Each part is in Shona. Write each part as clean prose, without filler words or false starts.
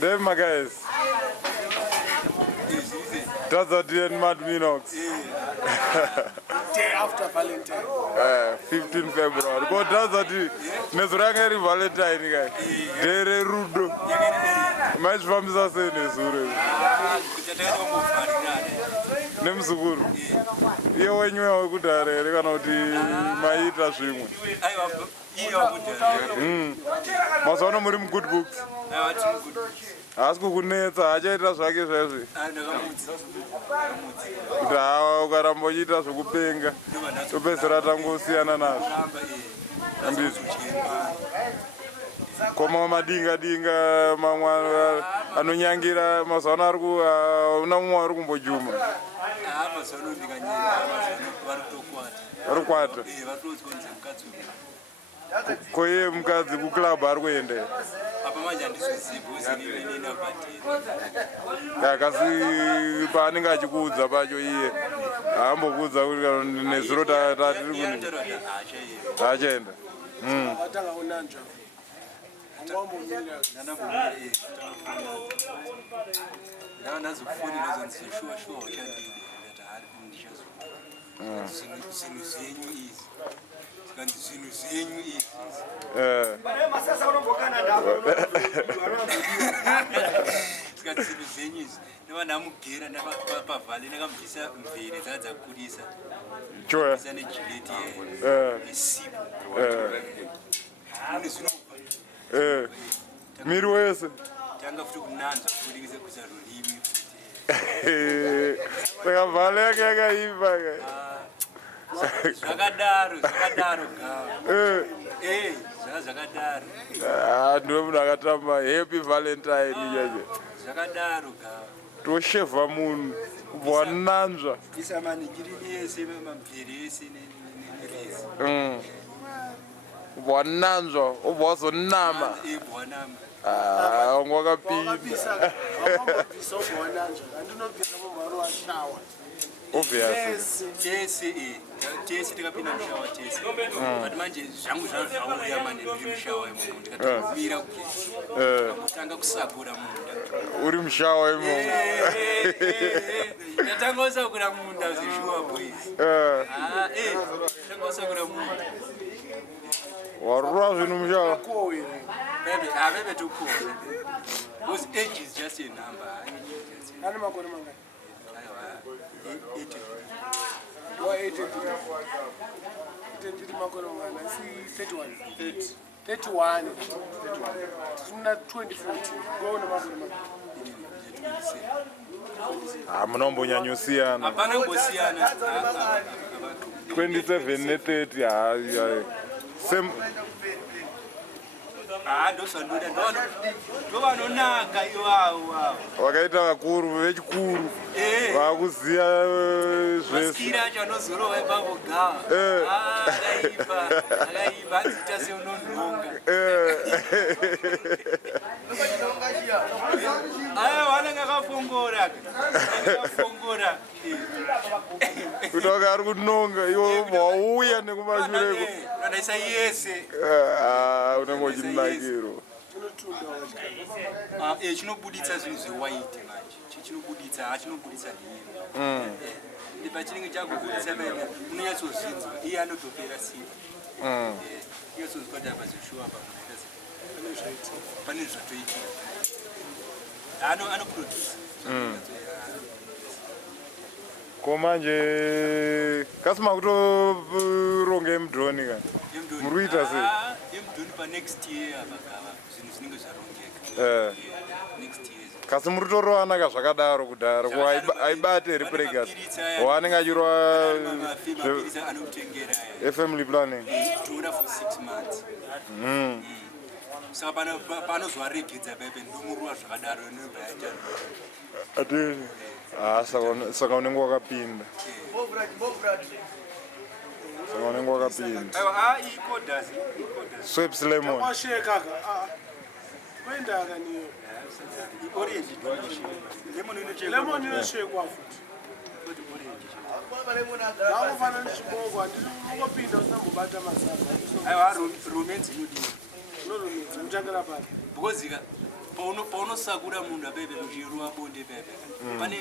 Them my guys. That's a day in Mad Minox. Day after Valentine. 15 February. Go that's a day. Nezurangeri Valentine guy. Dere Rudo. Mas vamos a ser nesure. Nemsukuru. Iyo wenywe wakudare rekana kuti maita zvimwe. Mazono muri mu good books. Asi kukunetsa achaita zvake zvezvi. Kuti hawa ukaramba uchiita zvekupenga topedzisira tangosiyana nazvo. Andizvo. Koma madinga mamwe anonyangira mazuva ari una mumwe ari kumbojuma. Vari kukwata. Koye mukadzi kuclub ari kuenda. Kasi paanenge achikuudza pacho iye haambokuudza kuti nezuro tatiri kuni achaenda. Miri wese saka vhale yake yakaipa ndiwe munhu akatamba happy valentine chache toshevha munhu kubva wananzva kubva wananzva ubva wazonama wanga wakapinda Tese tikapinda mushawa tese. But manje zvangu zvauya manje ndiri mushawa imomo ndikatomira kugeza. Kutanga kusagura munda. Uri mushawa imomo. Ndatanga kusagura munda zvishuwa boys. Ndatanga kusagura munda. Warura zvinu mushawa. Bebe tuko. Because age is just a number. Ani makore manga. Wa 80 makore manga. Si 31. Suna 2014. Go na makore manga. Munombonyanyosiyana. Hapana kumbosiyana. 27 ne 30 same. Ndosanduda ndovanonaka iwawo Wakaita vakuru vechikuru vakuziya zvese. Maskira acho anozorova ipapo gawa akaipa anzita seunonhonga vanenge akafongora kuti waka ari kunonga iwo wauya nekumashure anaisa yese unenge uchinakiro chinobuditsa zvinhu zvewaiti manje chinobuditsa hachinobuditsa hero pachinenge chakubuditsa bebe unonyatsozvinzwa iye anotopera simba inyatsonzwa kuti apa zvishuwa pane zvatoitika anoproduce ko manje kasima kutoronge mudhoni kana muri kuita sei emudhoni panext year apagava zvinhu zvinenge zvarongeka next year kasi muri torowanaka zvakadaro kudhara ko aibate repregas wanenge achirwa family planning toda for 6 months saka panozvaregedza bebe ndomurwa zvakadaro inobva yaita saka unenge wakapinda Sweeps lemon lemon inoshekwa futhi akufana neshibongo andinopinda usambobata masaza romance inodini unorumenza muchangela pari because paunosakura munhu abebe muchiruwa bonde bebe pane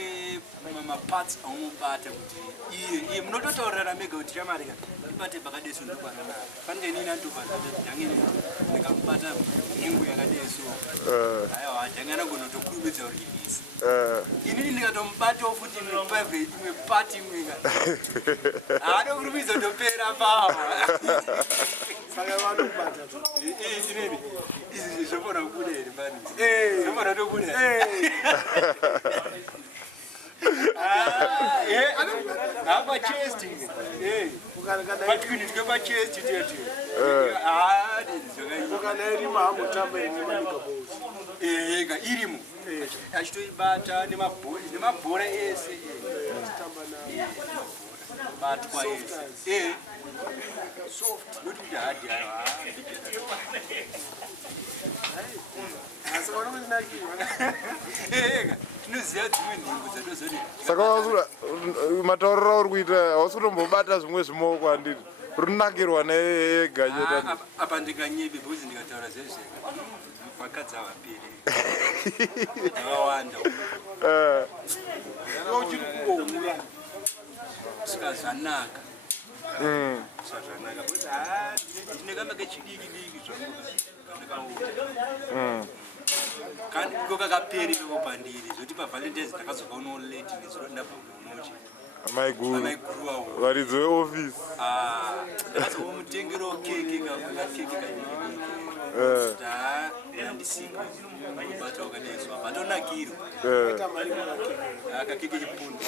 maparts aunobata kuti iye munototaurira mega kuti chamarika ibate pakadeso ndokwanana pange nini andopandange ndikamubata nhengo yakadeso aiwa ndange anangonotokurumidza kuririsa inini ndikatomubatawo futi imwe pati imwe haado kurumidza kutopera pava saka vanobata inini izvi zvofana kukuderi pani zvofana tokuderi apa chest patwinitwe pachest tete ukanairima hamutamba inimanikabosi ega irimo achitoibata nemabhora ese batwa ese noti kuti hadi asi vanokutinakira ega tinoziva dzimwe nhengo dzatozoti saka matauriro auri kuita hausi kutombobata zvimwe zvimoko handiti runakirwa neega chete apa ndinganyebe bhozi ndikataura zvezvega vakadzi havaperi vakawanda uchiri kungohura kusvika zvanaka kuti ndine kamba kechidiki diki zvangu kakaperi kako pandiri zvoti pavalentines ndakazoka unoleti nezuro ndabva unonochi amaiguruwawo varidzi veofisi ndakazoka mutengero keke kakeke kadiki andisipa bata wakadeswa bata unakirwa kakeke chipunda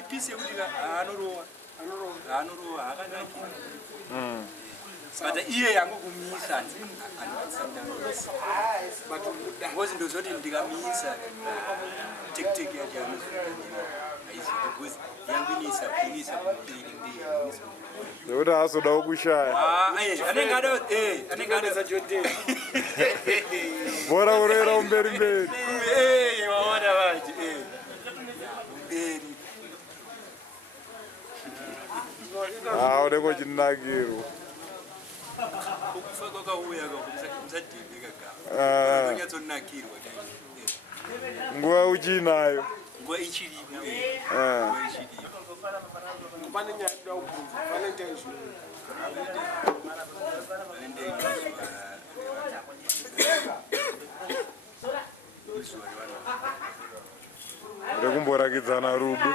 ipisi yekuti anorowa akanakira saka iye yangu kumisa because ndozoti ndikamisa tekiteki yacho yangu inisa kumbiri zvokuti hazodawo kushaya anenge adazajondera bora uroera umberi mberi waona vachi mberi unenge uchinakirwa ukufa kwakauya musadhindika gava unonyatsonakirwa nguva uchinayo nguva ichiripo pane nyaya ida kubvunza valentines rekumborakidzana rudo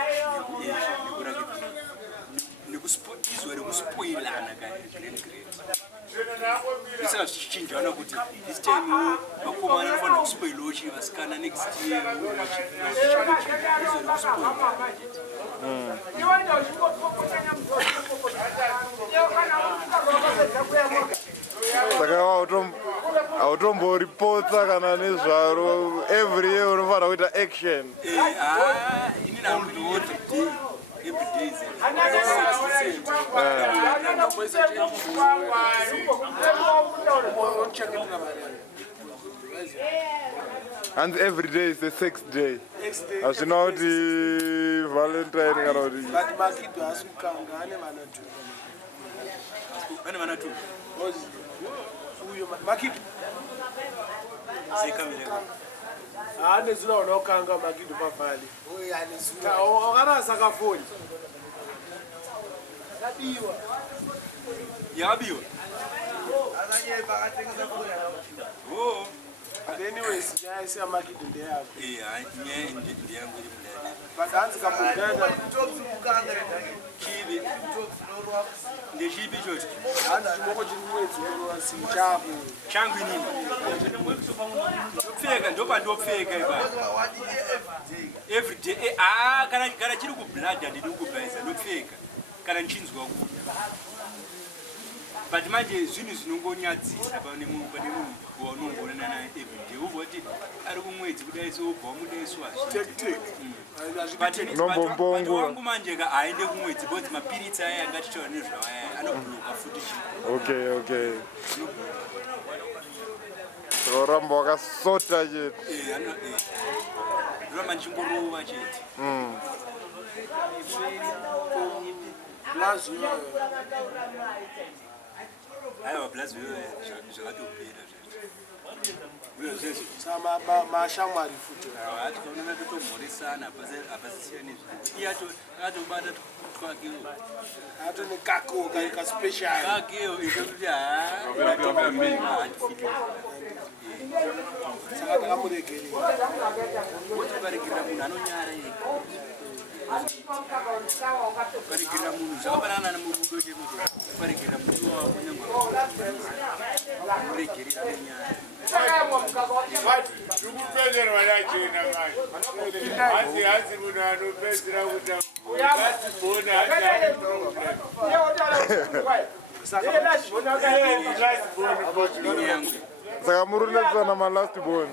izuva rekuspoilana isaka zvichichinjana kuti this time vakomana anofanira kuspoilawo chii vasikana next year saka hautomboripotsa kana nezvaro every year unofanira kuita action ini namudiwoti every day and every day is the sixth day hazvina kuti valentine kana kuti but makido haasi kukanga ane vana tu uyo makido haane zura unaokanga makido pavhali wakarasa kafoni yabiwa yabiwa but anyways nyaya isi yamakido ndeyako ndeyangu but hanzi kamudada chivi ndechipi choti hanzi chimoko chiri mwedzi unorasi chako changu inini ndopfeka ndopandopfeka ipa everyday kana chiri kubladha ndidi kukubhaisa ndopfeka kana nchinzwa kuda but manje zvinhu zvinongonyadzisa pane munhu waunongoonana naye everyday ubva kuti ari kumwedzi kudaiso ubva wamudaiswa wangu manje ka aende kumwedzi because mapiritsi aya angatichaura nezvawaya anobhuloka futi okay roramba wakasota chete roramba ndichingorova chete Aiwa plus wewe zvakatopera zvese. Sama mashamwari futhi. Ati kaona totomhoresana apasisiyana nezvino. Iyato akatobata twakiwo. Ato nekako ka special. Kakiwo ikuti atoka mbima atifiti. Saka takamuregeri. Kuti ukaregerera munhu anonyara ega. Ukaregerera munhu zvakafanana nemurudo chemuto. Ukaregerera munhu wako muregerera munyara. Ndikupengerwa nachena manje. Hasi munhu anopedzera kuti ngatibhona saka muri unetsana malast born.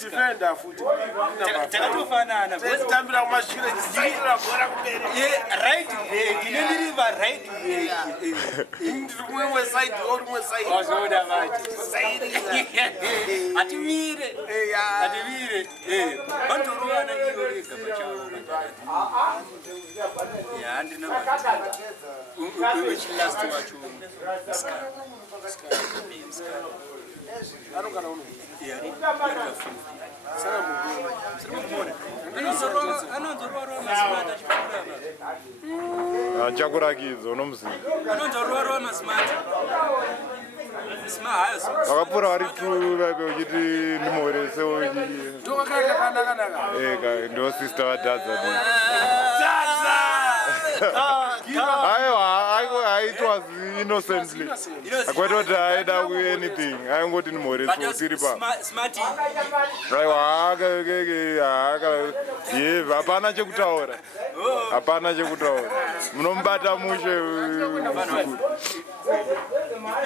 Defender futhi. Takatofanana. Tambira kumashire dzisaira bora kumberi. Right leg, inendiriva right leg. Ndiri kumwe side or kumwe side. Wazoda manje. Side. Atimire. Atimire. Banturuwana iyo rega pachawo. Ya ndina manje. Which last wacho. Anongana uno. Yari. Sana muguru. Anonzorwa masimata chikura. Chakurakidzo nomuzinda. Anonzorwa masimata. Smiles. Vakapura vari like uchiti ndimhoresewo Tokakaka kanaka. ega ndo sister vadhadza. I was innocently. Akwete kuti aida anything. Aingoti ndimhoresewo tiri pa. Smarty. Aiwa hapana chekutaura. Hapana chekutaura. Munomubata mushe.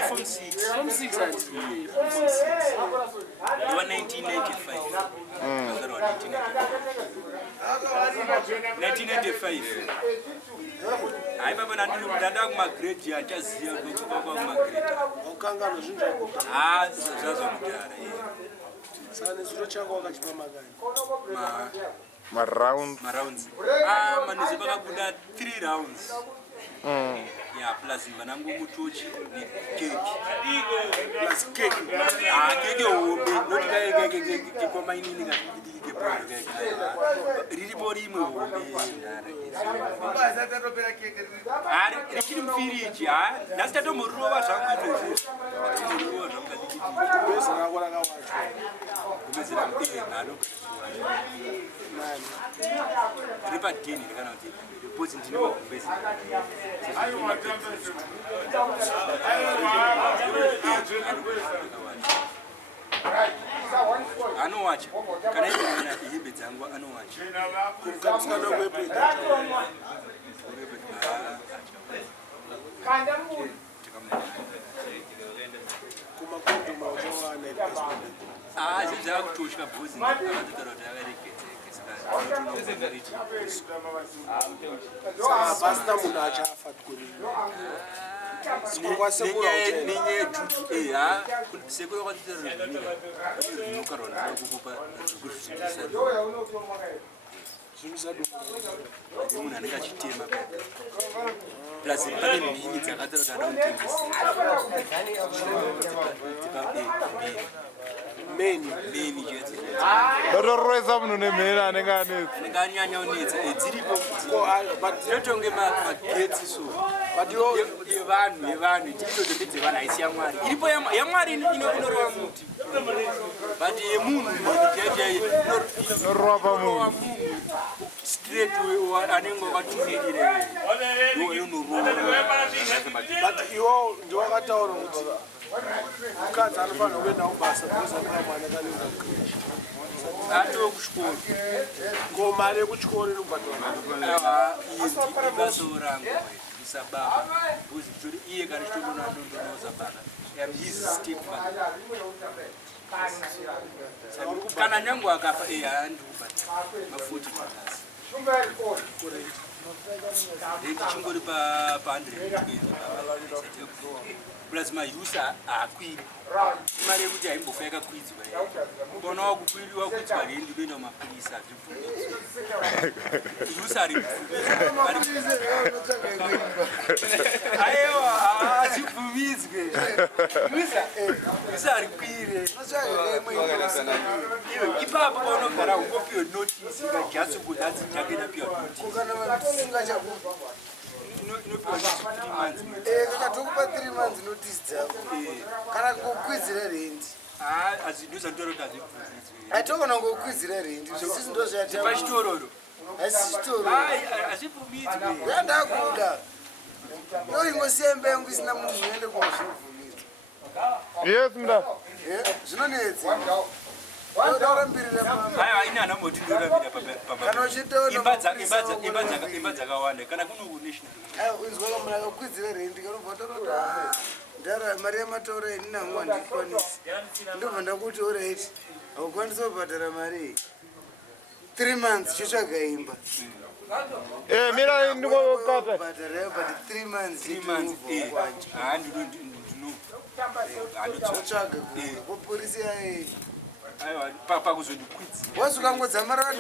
From 6. From 6 and You were 1995. 1995. Hai baba ndanda kumagrade yachaziya kuchikwa kumagrade. ukangano zvinhu Zvazomudara. saka nezuro changu wakachipa makani Marounds. Manuzi vakabuda 3 rounds. Yeah, plus vanangu mutochi nekeki. plus cake Keke hombe noti kekoma inini kadiki bhora riripo rimwe hombe richiri mufiriji nhasi tatomborova zvangu izvozvo tomborova zvangu kadiki besa rako rakawachwa kumezera riri padheni rekana kuti bhodzi ndine magumbezi anowacha kana iona hembe dzangu anowacha kumukamisika nokwepeta kumakondoma uchawana zvi zvakutosha bhozi akatotaura kuti pasina munhu achafa nenyaya sekuru kwatitaura zvinoka rwanakukupa zvekuzvizivisa munhu anenge achitema plus pane mhini dzakataura kuti ada kutengesa meni chete Ndotorwesa munhu nemheni anenge anetsa. anenge anyanya unetsa dziripo dzinotonge magetsi so yevanhu dzinototo ndedzevanhu haisi yamwari iripo yamwari inorova muti but yemunhu Inorova pamunhu. straight anenge wakatumidire inorova but iwo ndiwakataura kuti mukadzi anofanira kuenda kubasa kuzoaa mwana kanenga kukireshi atoo kuchikoro ngomari yekuchikoro inobhadhara ibaso rangu risababa bcause iye kana chitononanosababa am his stepfather. Kana nyangu akafa handikubata ma40 plus. Chingori pa 100 plus mayusa akwiri mari yekuti haimbofa yakakwidzwa bona wakukwiriwa kudzwa rendi kuenda mapurisa yusa ari aiwa hazvibvumidzwe yusa ari kwire ipapo paunogara ungopiwe notisi ikajatsuku that's jakenda piwa notisi kakatokupa 3 months notice dzako kana kukwizira rendi azviduza ndoroti hazvibvumidzwe atokona ngokwizira rendi zvisisi ndo zvapachitororo hazvichitoro hazvibvumidzwe yandakuda yoingosiembe yangu isina munhu unoende kozvibvumidza Yes, mda. zvinonetsa imba dzakawanda kana kuno national unzwa kamuna kakwidzira rendi kanobva tototi ndara mari yamataura inina hangu handikwanisi ndobva ndakuti orit haukwanisi kubhadhara mari 3 months chotsvaga imba Mira, ndikokata. bhadhara yo but 3 months chotsvaga kopurisi yaye wasukangodzamara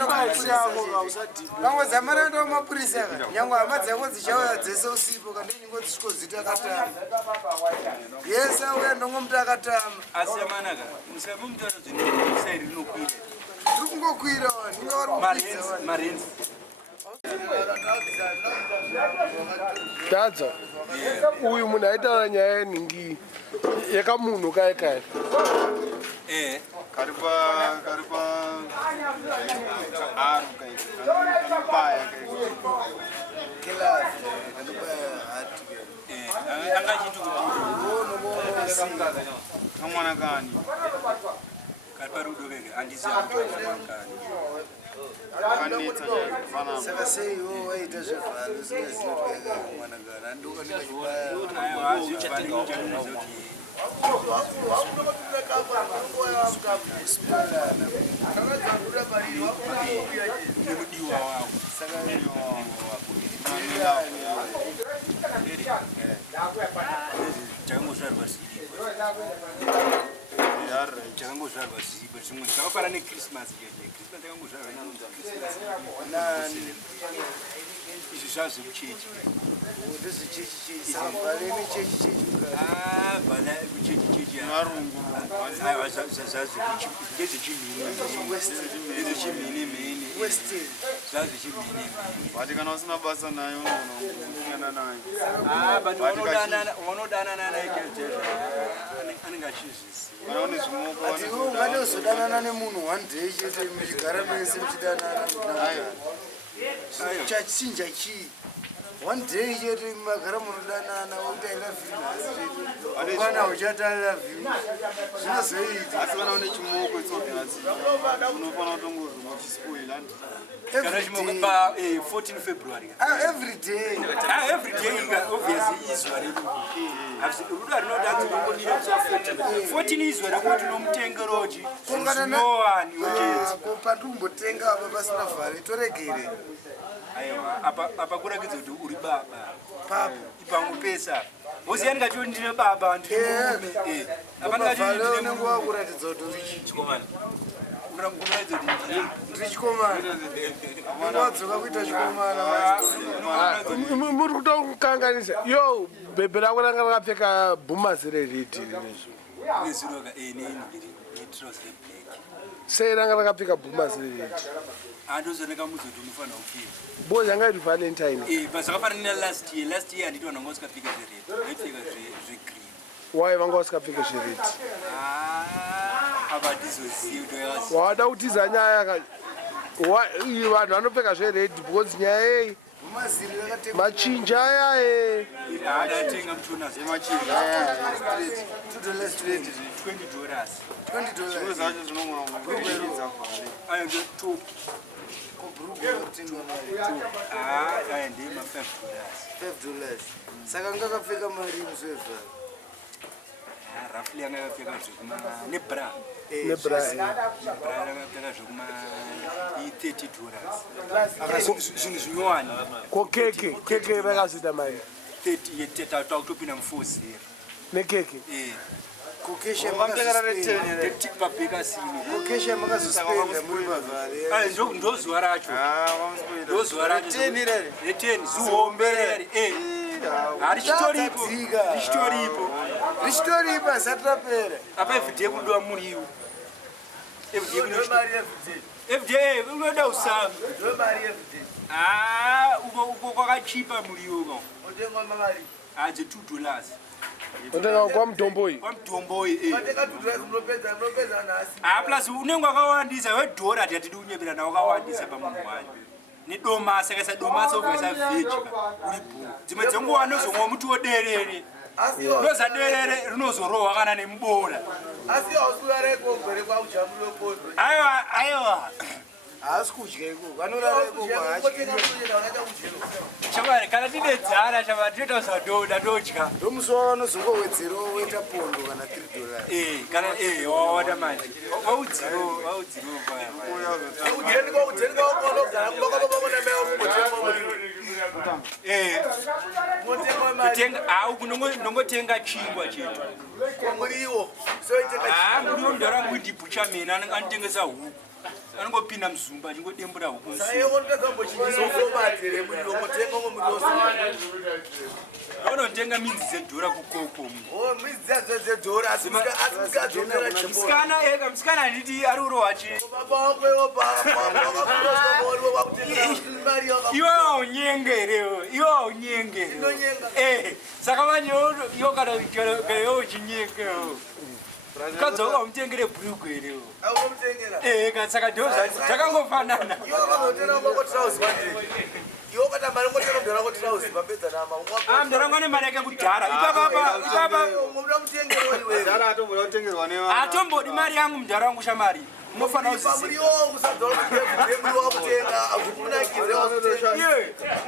enda kumapurisa nyangwe hama dzako dzichauya dzese usipo kandinyingo dzisvikozita akatama yese auya ndongomuti akatama tiri kungokwira ninga vari marenzi dadza uyu munhu aitaura nyaya yenhingi yakamunhu kai kai Karipa aru kai. Baya kai. Kamwana gani? Karipa rudo vege andiziva saka seiwo waita zvevhalo zvingaziva mwanagara takangozvarwa zipo zvimwe zvakafana nechristmas izvi zvazvekuchechi bhala kuchechichechi ngezvechimhinemhene Kana usina basa nayo unoungana nayo. but vanodanana naye anenge achizvisiya Unaone zvimoko ati ungade uzodanana nemunhu one day chete muchigara mese muchidanana chachinja chii one day chete magara munodanana wokuti I love you nhasi kana uchati I love you zvinozoita asi kana une chimoko itsobvasi unofana kutongozwa muchispoila kana chimoko pa 14 February every day obviously izwa rudo rinodanzi ringodira kusa 14 izwa rekuti nomutengeroji zvinowani wecheti pandimbotenga apa pasina vhare toregere aiwa apa kurakidza kuti uri baba papo ipangu pesa uziya ndingati ndine baba ndirimurume apandingati unenge wakuratidza kuti uri chikomana kuratidza kuti ndiri chikomana wadzoka kuita chikomana muri kuda kukanganisa yo bhebhe rako ranga rakapfeka bhumazi reredhi rinezvo neziroka netros reblack sei ranga rakapfeka bhumazi reredhi andozoneka muzoti unofanira kupfeka bozi anga iri valentine zvakafanana last year handiti vanhu vanga vasikapfeka zveredhi vaipfeka zvegreen wai vanga vasikapfeka zveredhi apa hatizozivi kuti wada kutiza nyaya vanhu vanopfeka zveredhi because nyaya yei machinja ayaye adatenga muchonazo machinja $20 zvimwe zvacho zvinomwaairidza ayo ndo top aya ndema $5 $5 saka ngakapfeka mari muzvevharo rafli yanga yakapfeka zvekuma nebra nebra yakapfeka zvekuma $30 zvinhu zvinyowani ko keke vakazita mai 30 takutopinda mu40 nekeke kokesha papeka sini kokesha makazospenda muri mavhare ndozuva racho ndozuva racho 10 zuhombe richitoripo asati rapera apa everyday kudiwa muriwo everyday unoda usamu uko kwakachipa muriwo adze $2 unotenga kwa mutomboyi plus unenge wakawandisa wedhora tatidi unyepera nawo wakawandisa pamunhu wayo nedomasa kaisa domasa ukaisa vheji uri bhu dzimwe dzenguva nozomwa muti woderere noza derere rinozorohwa kana nemubora aiwa haasi kudya ikoko anorara ikoko shamari kana tinedzana shamari tinoita usadoda todya ndomusuwa vanozongowedzerawo woita pondo kana $3 kana wawata manje waudzirowo nongotenga chingwa chetu muriwo muriwo ndarangu ndibhucha mena anotengesa huku anongopinda muzumba achingodembura huku anotenga minzi dzedhora kukoko musikana anditi ari urohwa chi iwe aunyengere saka manje iwo kana uchinyengewo kadzoka umutengere bhurugwa herewo saka ndakangofanana mndarangwa nemari yake kudhara ipapaaatombodi mari yangu mudhara wangu shamari unofanira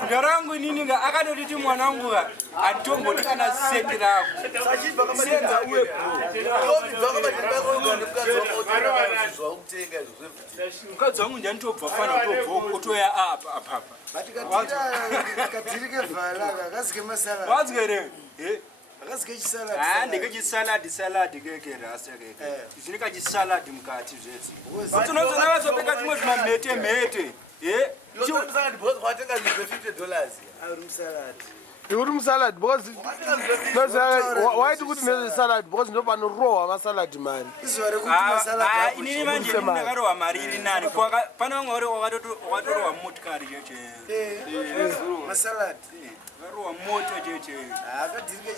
mudhara wangu ininga akatotiti mwana wangu anditombodi kana sendi rako senza uwe mukadzi wangu ndanitobva fana otoya apapa wadzikere ndikechisaladi keke rasa keke zvine kachisaladi mukati zvese tinozona vazopeka chimwe zvimamhete uri musalad because waiti kuti nesalad because ndo panorohwa masaladi mari inini manje ndakarohwa mari iri nani pane vamwe wakatorohwa motikari varohwa mota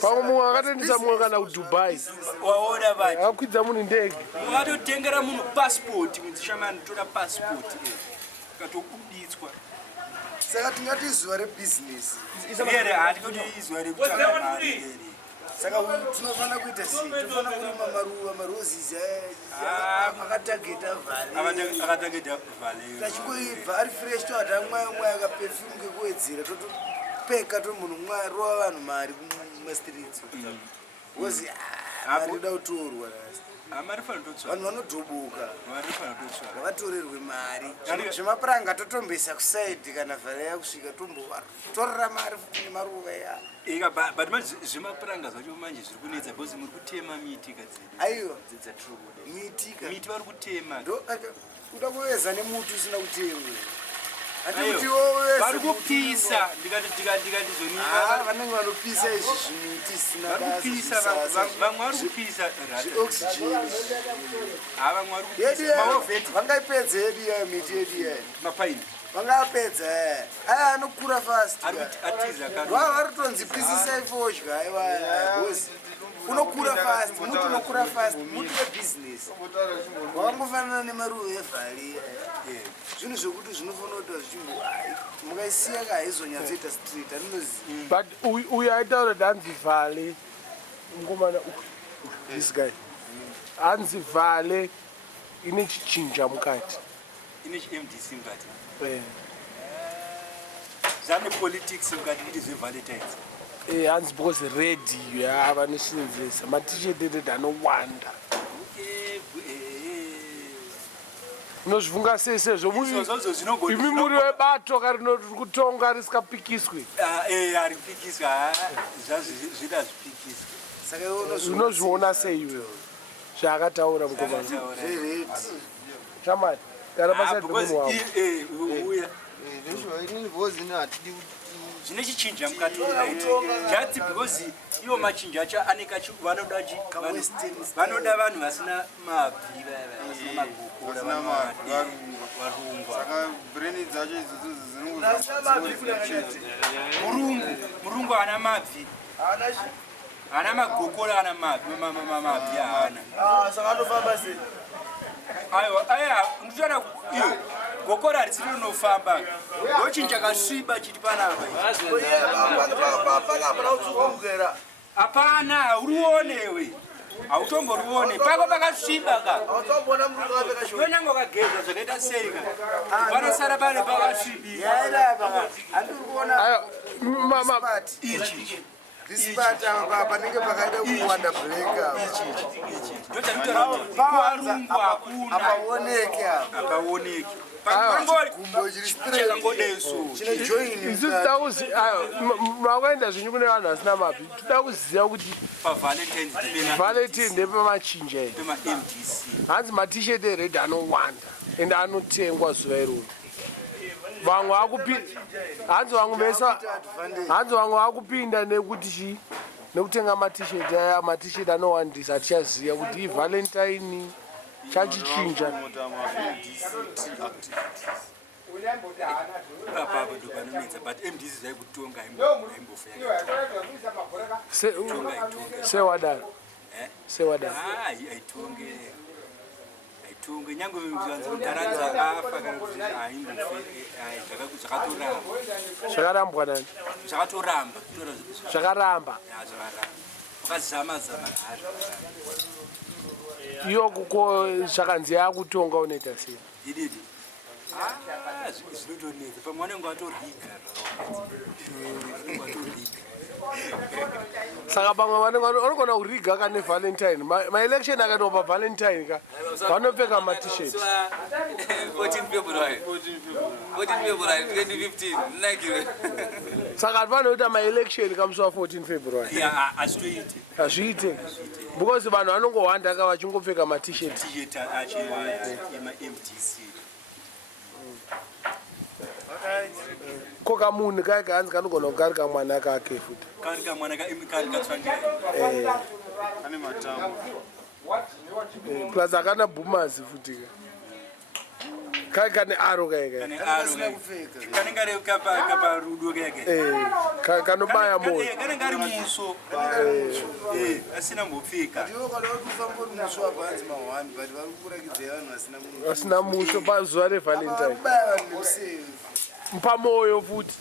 pamwe mumwe akatendisa mumwe kana kudubai waona vachi akakwidza munhu ndege wakatotengera munhu pasipoti mudzishamani toda pasipoti katokuditswa saka tingati izuva rebhizinesi ere hatikoti izuva rekutanga mari saka tinofanira kuita sei tinofanira kurima maruva marozisi akatageta akatageta vhale tachingoibva ari fresh tohata mwaya akaperfume ngekuwedzera totopeka tomunhu mwa rova vanhu mari kumastreets because mari ida kutorwa mari fana totsva vanhu vanodhoboka mari fana totsva ngavatorerwe mari zvemapuranga totombesa kusaidhi kana vhara yakusvika tombotorera mari futi nemaruva ya but manje zvemapuranga zvacho manje zviri kunetsa because muri kutema miti kadzedu aiwa dzetsatirikuda miti vari kutema uda kuveza nemuti usina kutemwa vari kupisa ndikatizoniva vanenge vanopisa izvi zvimiti zvisina vamwe vari kupisa vangaipedza yedu yayo miti yedu yayo mapaini vangapedza aya anokura fast varitonzi pisisai fodya aiwa unokura fast muti unokura fast muti webusiness wakangofanana nemaruva evhari zvinhu zvokuti zvinofanira kuita zvichimbo mukaisiya kahaizonyatsoita street aninoziva but uyu aitaura kuti hanzi vhale ngomana this guy hanzi vhale ine chichinja mukati ine chimdc mukati zvane politics mukati kuti zvevalentines hanzi because radio yava nechinzesa matisheti red anowanda unozvifunga sei sezvo imi muri webato riri kutonga risikapikiswi aripikiswa zvida zvipikiswa saka unozviona sei iwe zvaakataura mukomana shamari gara pasati pemunhu wavo zvine chichinja mukati jati because iwo machinja acho vanoda vanhu vasina mabvi vasina magokora murungu ana mabvi ana magokora ana mabvi haana aiwa nditoda iyo gokora risiri rinofamba ndochinja kasviba chiri panapa hapana uriwonewe hautomborione pako pakasviba ka unyange wakageza zvakaita sei ka panosara pane pakasvibira panenge pakaita kuwanda apaoneki makaenda zvinyu kune vanhu vasina mabvi toda kuziva kuti valentine ndepamachinja i hanzi matisheti ered anowanda ende anotengwa zuva iroro vamwe hanzi vamwe vakupinda nekuti chii nekutenga matisheti aya matisheti anowandisa atichaziva kuti ivalentine chachichinja sewadaro aitonge nyange mutaradzi akafa kana kuti zvakarambwa nani zvakatoramba zvakaramba wakazama iyo kuko zvakanzi yakutonga unoita sei ididi zvinotonetsa pamwe vanenge vatoriga saka pamwe vanogona kuriga kane valentine maelection akatopa valentine ka vanopfeka matisheti 14 February 2015 saka vanoita maelection kamusi wa14 February hazviite because vanhu vanongohwanda ka vachingopfeka matisheti koka munhu kaya kahanzi kanogona kugari kamwana kake futi plus akana bhumazi futi kai kane aro kanobaya moyo asina muso pazuva revalentine pamoyo futi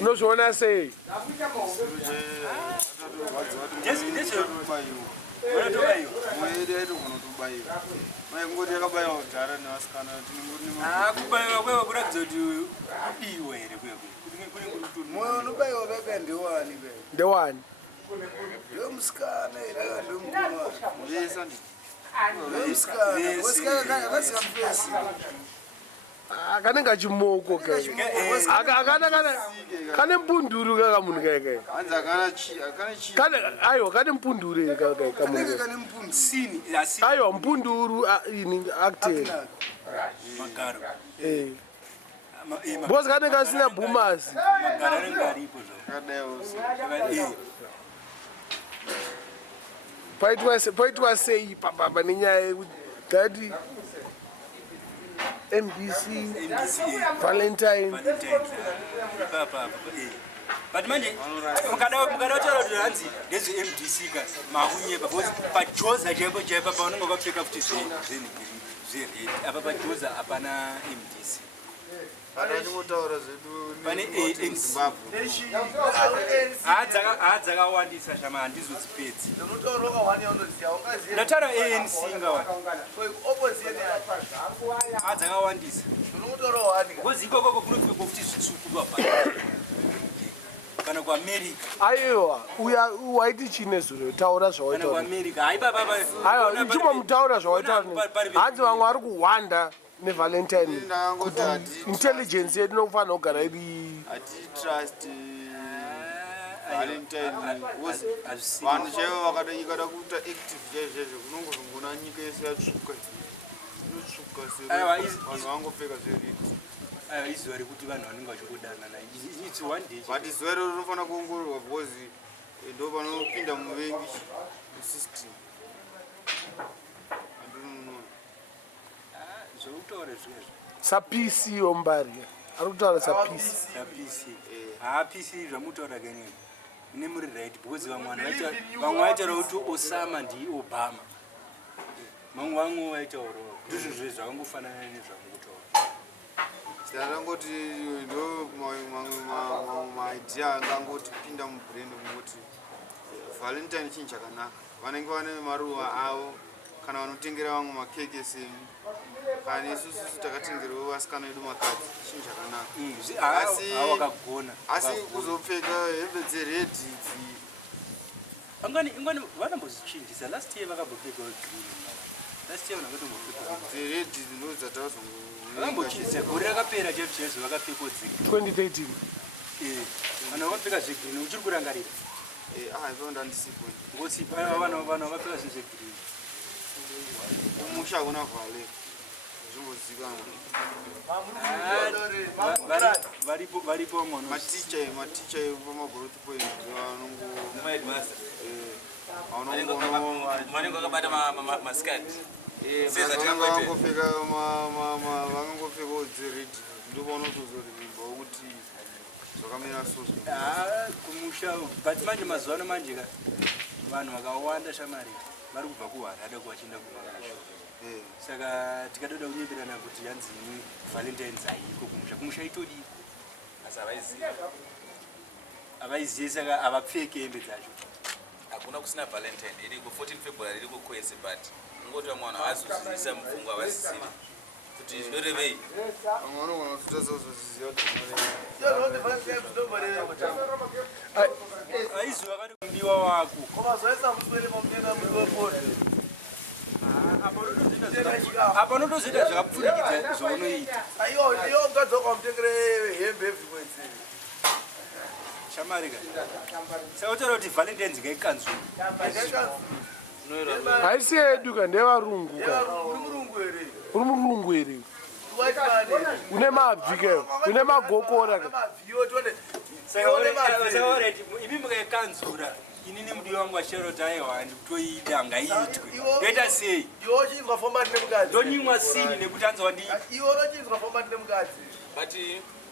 unozviona sei kubayiwa kwewe kuratidza kuti kudiwa here moyo unobayiwa bebe ndewani bebe ndewani ndemusikana here ndemusikana akazikamfesi kanenge achimoko kane mpunduru kaka munhu kaikai aiwa kane mpunduru aiwa mpunduru ini acteri because kanenge asina bhumazi paitwa sei pane nyaya yekuti gadi MBC Valentine but manje mukadautaura kuti hanzi ndezve-MDC ka makunyepa because pajoza paunenge wakapfeka futi zveredi apa pajoza hapana MDC Atatingotaura zvedu pane Zimbabwe. haadzakawandisa shama handizodzipedzi ndataura ANC ngawa haadzakawandisa kozi ikokoko kunofika kokuti zvitsvuku kwabva kana kuamerica aiwa uya waiti chine zuro taura kana zvawaitaura kuamerica haibaba aiwa ichimomutaura zvawaitaura hanzi vamwe vari kuhwanda nevalentine kuti intelligence yedu inofanira kugara iri hatitrust Valentine vanhu chaivo vakada kuita active chaizvozvo kunongozongona nyika yese yatsvuka inotsvuka sevanhu vangopfeka zveriti izuva rekuti vanhu vanenge vachingodanana its one day but zuva iroro rinofanira kuongororwa because ndo panopinda muvengi system zvoutaure zvezvo sapisi yombari ari kutaura sapisi sapisi haapisi zvamutaura kenini ine muri right because vamwe vaitaura kuti osama ndiobama vamwe vaitaurawo ndizvo zve zvavangofanana nezvamutaura sarangoti ndo maidea angangoti pinda mubrand kuti Valentine chinhu chakanaka vanenge vane maruva avo kana vanotengera vamwe makeke semi kana isusu takatengerawo vasikana vedu makadzi chinhu chakanaka asi kuzopfeka hembe dzeredhi idzi ingani vanambozvichinjisa last year vakambopfekawo green last year vanakatombopfeka dzeredhi ndo dzatazongo vakambochinjisa gore rakapera chezvo vakapfekawo dziri 2013 vanhu vakapfeka zvegreen uchiri kurangarira ipo ndandisipo ngosi vanhu vakapfeka zvinhu zvegreen umusha kuna vhale zvimbozikanwa varipo maticha vamagoroti point vanenge vakabata maskati vangangopfekawo dzeredhi ndopanotozorimba kuti zvakamira so kumusha but manje mazuva ano manje vanhu vakawanda shamari vari kubva kuharada kuvachienda kumakasha saka tikatoda kunyeberana kuti yanzi Valentines haiko kumusha itodi asi havaiziva havaizive saka havapfeke hembe dzacho hakuna kusina Valentine iriko 14 February iriko kwese but ungoti vamwe vanhu havazozivisa mupfungwa havazisivi kuti zvinorevei vamwe vanogona kutotadzakuzoziziva aizuva kati kumbiwa wako apa notozoita zvakapfurikidza zvaunoita shamarika saka utaura kuti Valentines ngaikanzwa haisi yedu ka ndevarungu ka uri murungu here une mabvi ke une magokora ka imi mukaikanzura inini mudiwa wangu wacharota aiwa nditoida ngaitwe ndoita sei ndonyimwa sini nekuti anzi wandii but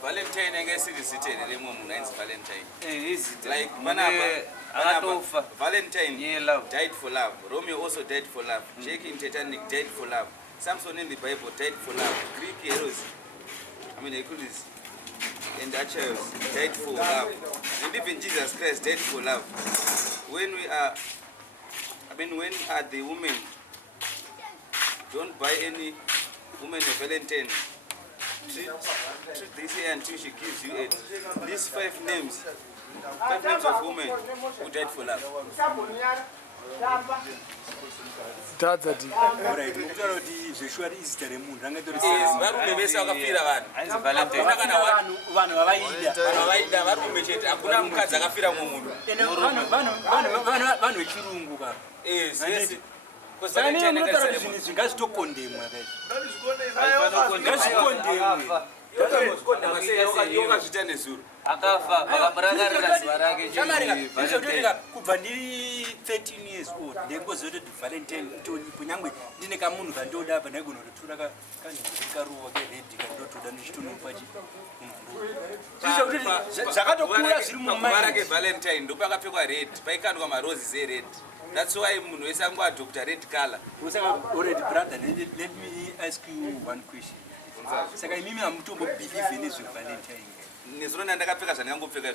Valentine angaisiri zita here remwe munhu ainzi Valentine like akatofa Valentine died for love. Romeo also died for love. Jake in Titanic died for love. Samson in the Bible died for love. Greek heroes, Hercules and Achilles died for love. And even Jesus Christ died for love. When are the women? Don't buy any woman a Valentine. Treat this here until she gives you 8. These 5 names of women who died for love. tadzati alright mukutaura kuti zveshua izita remunhu varume vese vakafira vanhu vavaida varume chete hakuna mukadzi akafira mumwe munhu vanhu vechirungu ka unotaura kuti zvinhu izvi ngazvitokondemwa ngazvikondemwe wakazvita nezuro akafa vakamurangarira zuva rake kubva ndiri 13 years old ndengozoti Valentine itonipo nyangwe ndine kamunhu kandoda apa ndaigona kutotora kanikaruva keredi kandotoda ndichitonopa zvakatokura zviri mumarake Valentine ndopakapfekwa red paikandwa maroses ered. That's why munhu wese angwa Dr. Red color. Already brother, let me ask you one question. saka imimi hamutombo believe nezvevalentine nezvona ndakapfeka zvandingangopfeka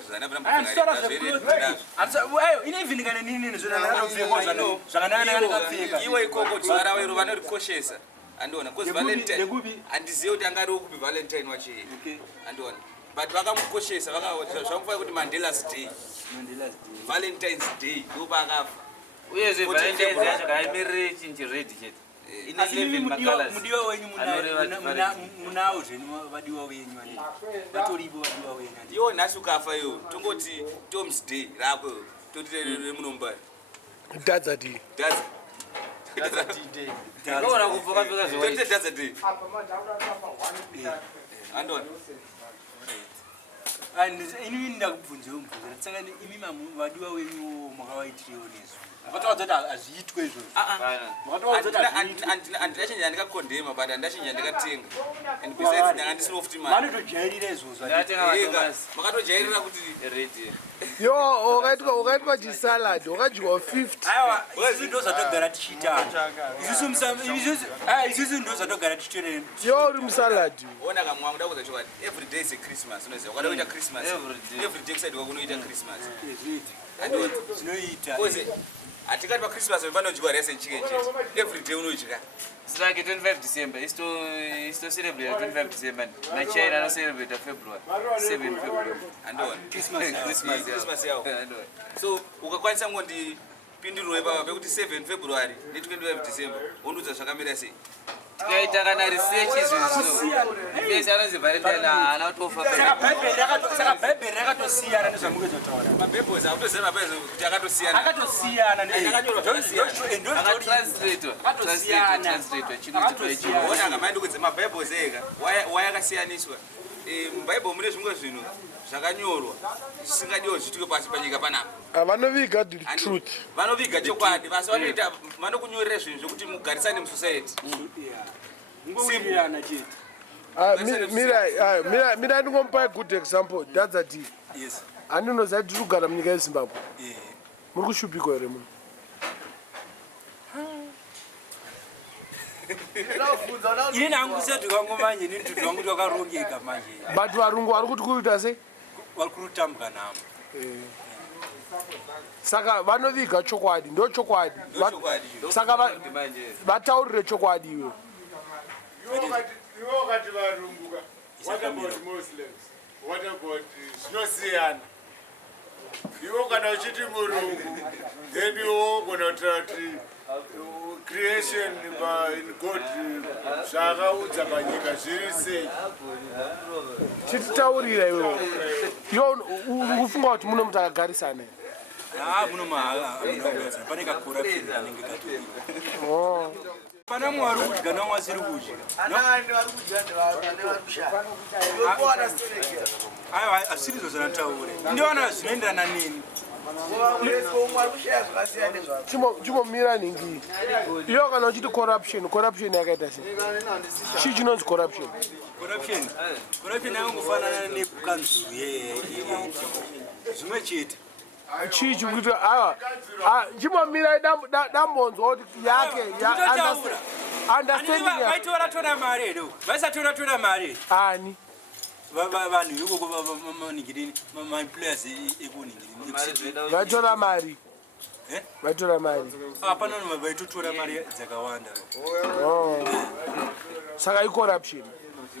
inevhinikana nini zvakanakapfeka iwe ikoko zuva ravo iro vanorikoshesa andiona cause valentine handizive kuti angariwo kupi valentine wachii andiona but vakamukoshesa zvamufanira kuti Mandela's day Valentine's day ndopa akafa uyezve valentines yacho kaimirire chinji red chete mudiwa wenyu munawo zvenu vadiwa venyu vatoripo vadiwa venyu iwo nhasi ukafa iwo tongoti Tom's day rako totiremunombari Dadza day. Ndakaona kubva kapfeka toite Dadza day andona inini ndakubvunzewo mubvunza saka imi vadiwa venyu makavaitirewo nezvo makataudza kuti hazviitwe izvozvo handina chinja ndikakondema but handina chinja ndikatenga and besides ndanga ndisino futi mari vanotojairira izvozvo makatojairira kuti Yo, ukaitwa chisalad, ukadyiwa 50. aiwa isusu ndo zvatogara tichiita isusu ndo zvatogara tichitoreni Yo, uri musalad. ona kamwa muda kuza chokwadi every day is a Christmas unoziva kwada kuita Christmas every day kusaidiwa kunoita Christmas andoni zvinoita hatikati paChristmas vanodyiwa rice and chicken chete every day unodya It's like 25 December. It's to celebrate 25 December. Na China no celebrate February. 7 February. andoni Christmas yao so ukakwanisa ngondipinduriro ipapa pekuti 7 February ne25 December unudza zvakamira sei tikaita kana research izvozvo ifesi anonzi valentine haana kutofa saka bhaibheri rakatosiyana nezvamukuzotaura mabhebhozi akutoziva mabhebhozi kuti akatosiyana ona kamaindi kudze mabhebhozi ega wayakasiyaniswa mubhaibheri mune zvimwe zvinhu zvakanyorwa zvisingadiwo zvituke pasi panyika panapa Vanoviga the truth. vanoviga chokwadi vasi vanoita vanokunyorera zvinhu zvokuti mugarisane musociety nguvirana chete Mira ndingompa a good example. Dadza day. yes Andinoziva kuti kugara munyika yeZimbabwe. Muri kushupikwa here muno. inini hangu kusati kwangomanje inini tuti wangu twakarongeka manje But varungu vari kuti kuita sei? vari kurutambwa namo Saka vanoviga chokwadi, ndo chokwadi. Saka vataurire chokwadi iwe. Iwo wakati varungu what about Muslims? What about zvinosiyana? Iwo kana uchiti murungu then iwo gona kuti creation in God zvakaudza panyika zviri sei Chititaurira iwe. Yo ufunga kuti muno mutu akagarisana. muno pane kacorruption kanenge katori pana mwari kudya namwasiri kudya aiwa hasiri izvo zvanataure ndiwana zvinoenderana neni Chimomira ningi. Yo kana uchiti corruption yakaita sei? Chii chinonzi corruption? corruption yangofanana nekanzuru zvimwe chete Chii chikuita chimomira dambonzwa kuti yake understanding vaitoratora mari edo vaisatoratora mari ani vanhu ikoko vamaningirini maemployers ekuningirini vaitora mari vaitora mari hapana vanhu vaitotora mari dzakawanda saka icorruption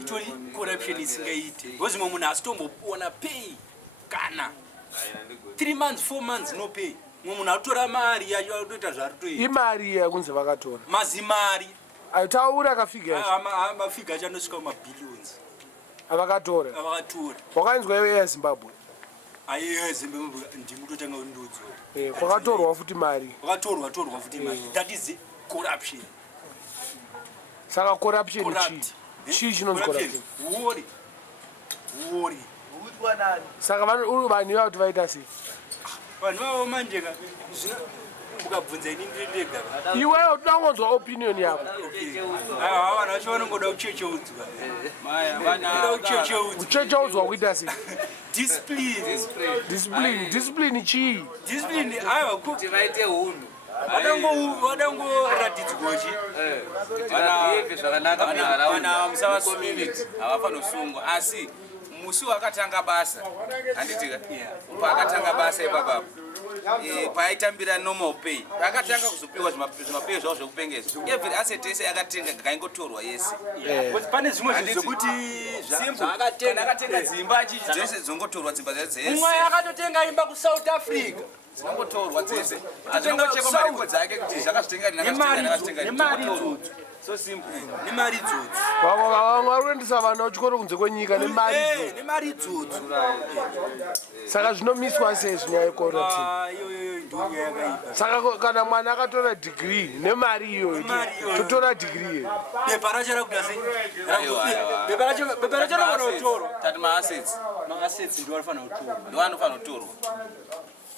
itori corruption isingaite ngozvimwe munhu asitomboona pay kana 3 months 4 months no pay mumwe munhu atora mari yacho atoita zvaritoita imari yakunzi vakatora mazimari taura akafiga mafiga acho anosvika mumabilions avakatora wakainzwa iwe yezimbabwe aiye zimbabwe ndimutotanga undudzo kwakatorwa futi mari wakatorwa futi mari that is corruption saka corruption chii chinonzi corruption wori saka vanhu ivava kuti vaita sei vanhu vavo manjeka mukabvunza ini ndega iweyo toda kungonzwa opinion yako aiwa vanhu vacho vanongoda kuchecheudzwa kuchecheudzwa kuita sei discipline discipline chii discipline aiwa kuti vaite hunhu wadangoratidzikochi vana musavasungwa havafanosungwa asi musi wakatanga basa handitika paakatanga basa ipapapo paaitambira normal pay paakatanga kuzopiwa zvimapei zvavo zvekupengeza every asset yese yakatenga ngaingotorwa yese pane zvimwe zvinhu zvokuti akatenga dzimba achichi dzese dzongotorwa dzimba dzese mumwe akatotenga imba kuSouth Africa dzinongotorwa dzese atongochekwa mareko dzake kuti zvakazvitenga nemari dzodzi so simple nemari dzodzi vamwe vari kuendesa vana kuchikoro kunze kwenyika nemari dzodzi saka zvinomiswa sei zvinyaya yekorapshon iyoyo ndonye yakaipa saka kana mwana akatora degree nemari iyoyo totora degree bepa racho rakuda sei bepa racho ranotorwa tati maassets ndio anofanira kutorwa ndo anofanira kutorwa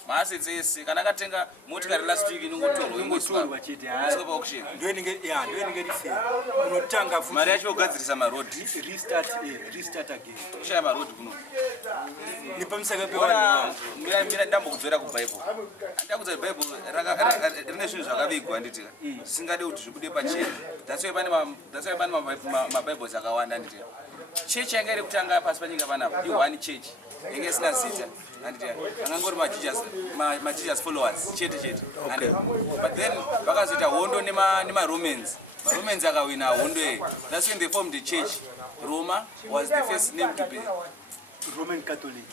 maassets ese kana akatenga motikari last week inongotorwa ingotorwa chete sika pauction ndio inenge rifea unotanga mari yacho kugadzirisa marodi restart again kushaya marodi kuno nepamisaka pevanhu mira ndambokudzora kubhaibheri andakudza bhaibheri rine zvinhu zvakavigwa handitika zvisingade kuti zvibude pachena that's why pane mabhaibheri akawanda handitika chechi yanga iri kutanga pasi panyika panapa i1 chechi yanga isina zita handitika angangori majesus followers chete but then vakazoita hondo nemaromans akawina hondo iyi that's when they formed the church. Roma was the first name to be Roman Catholic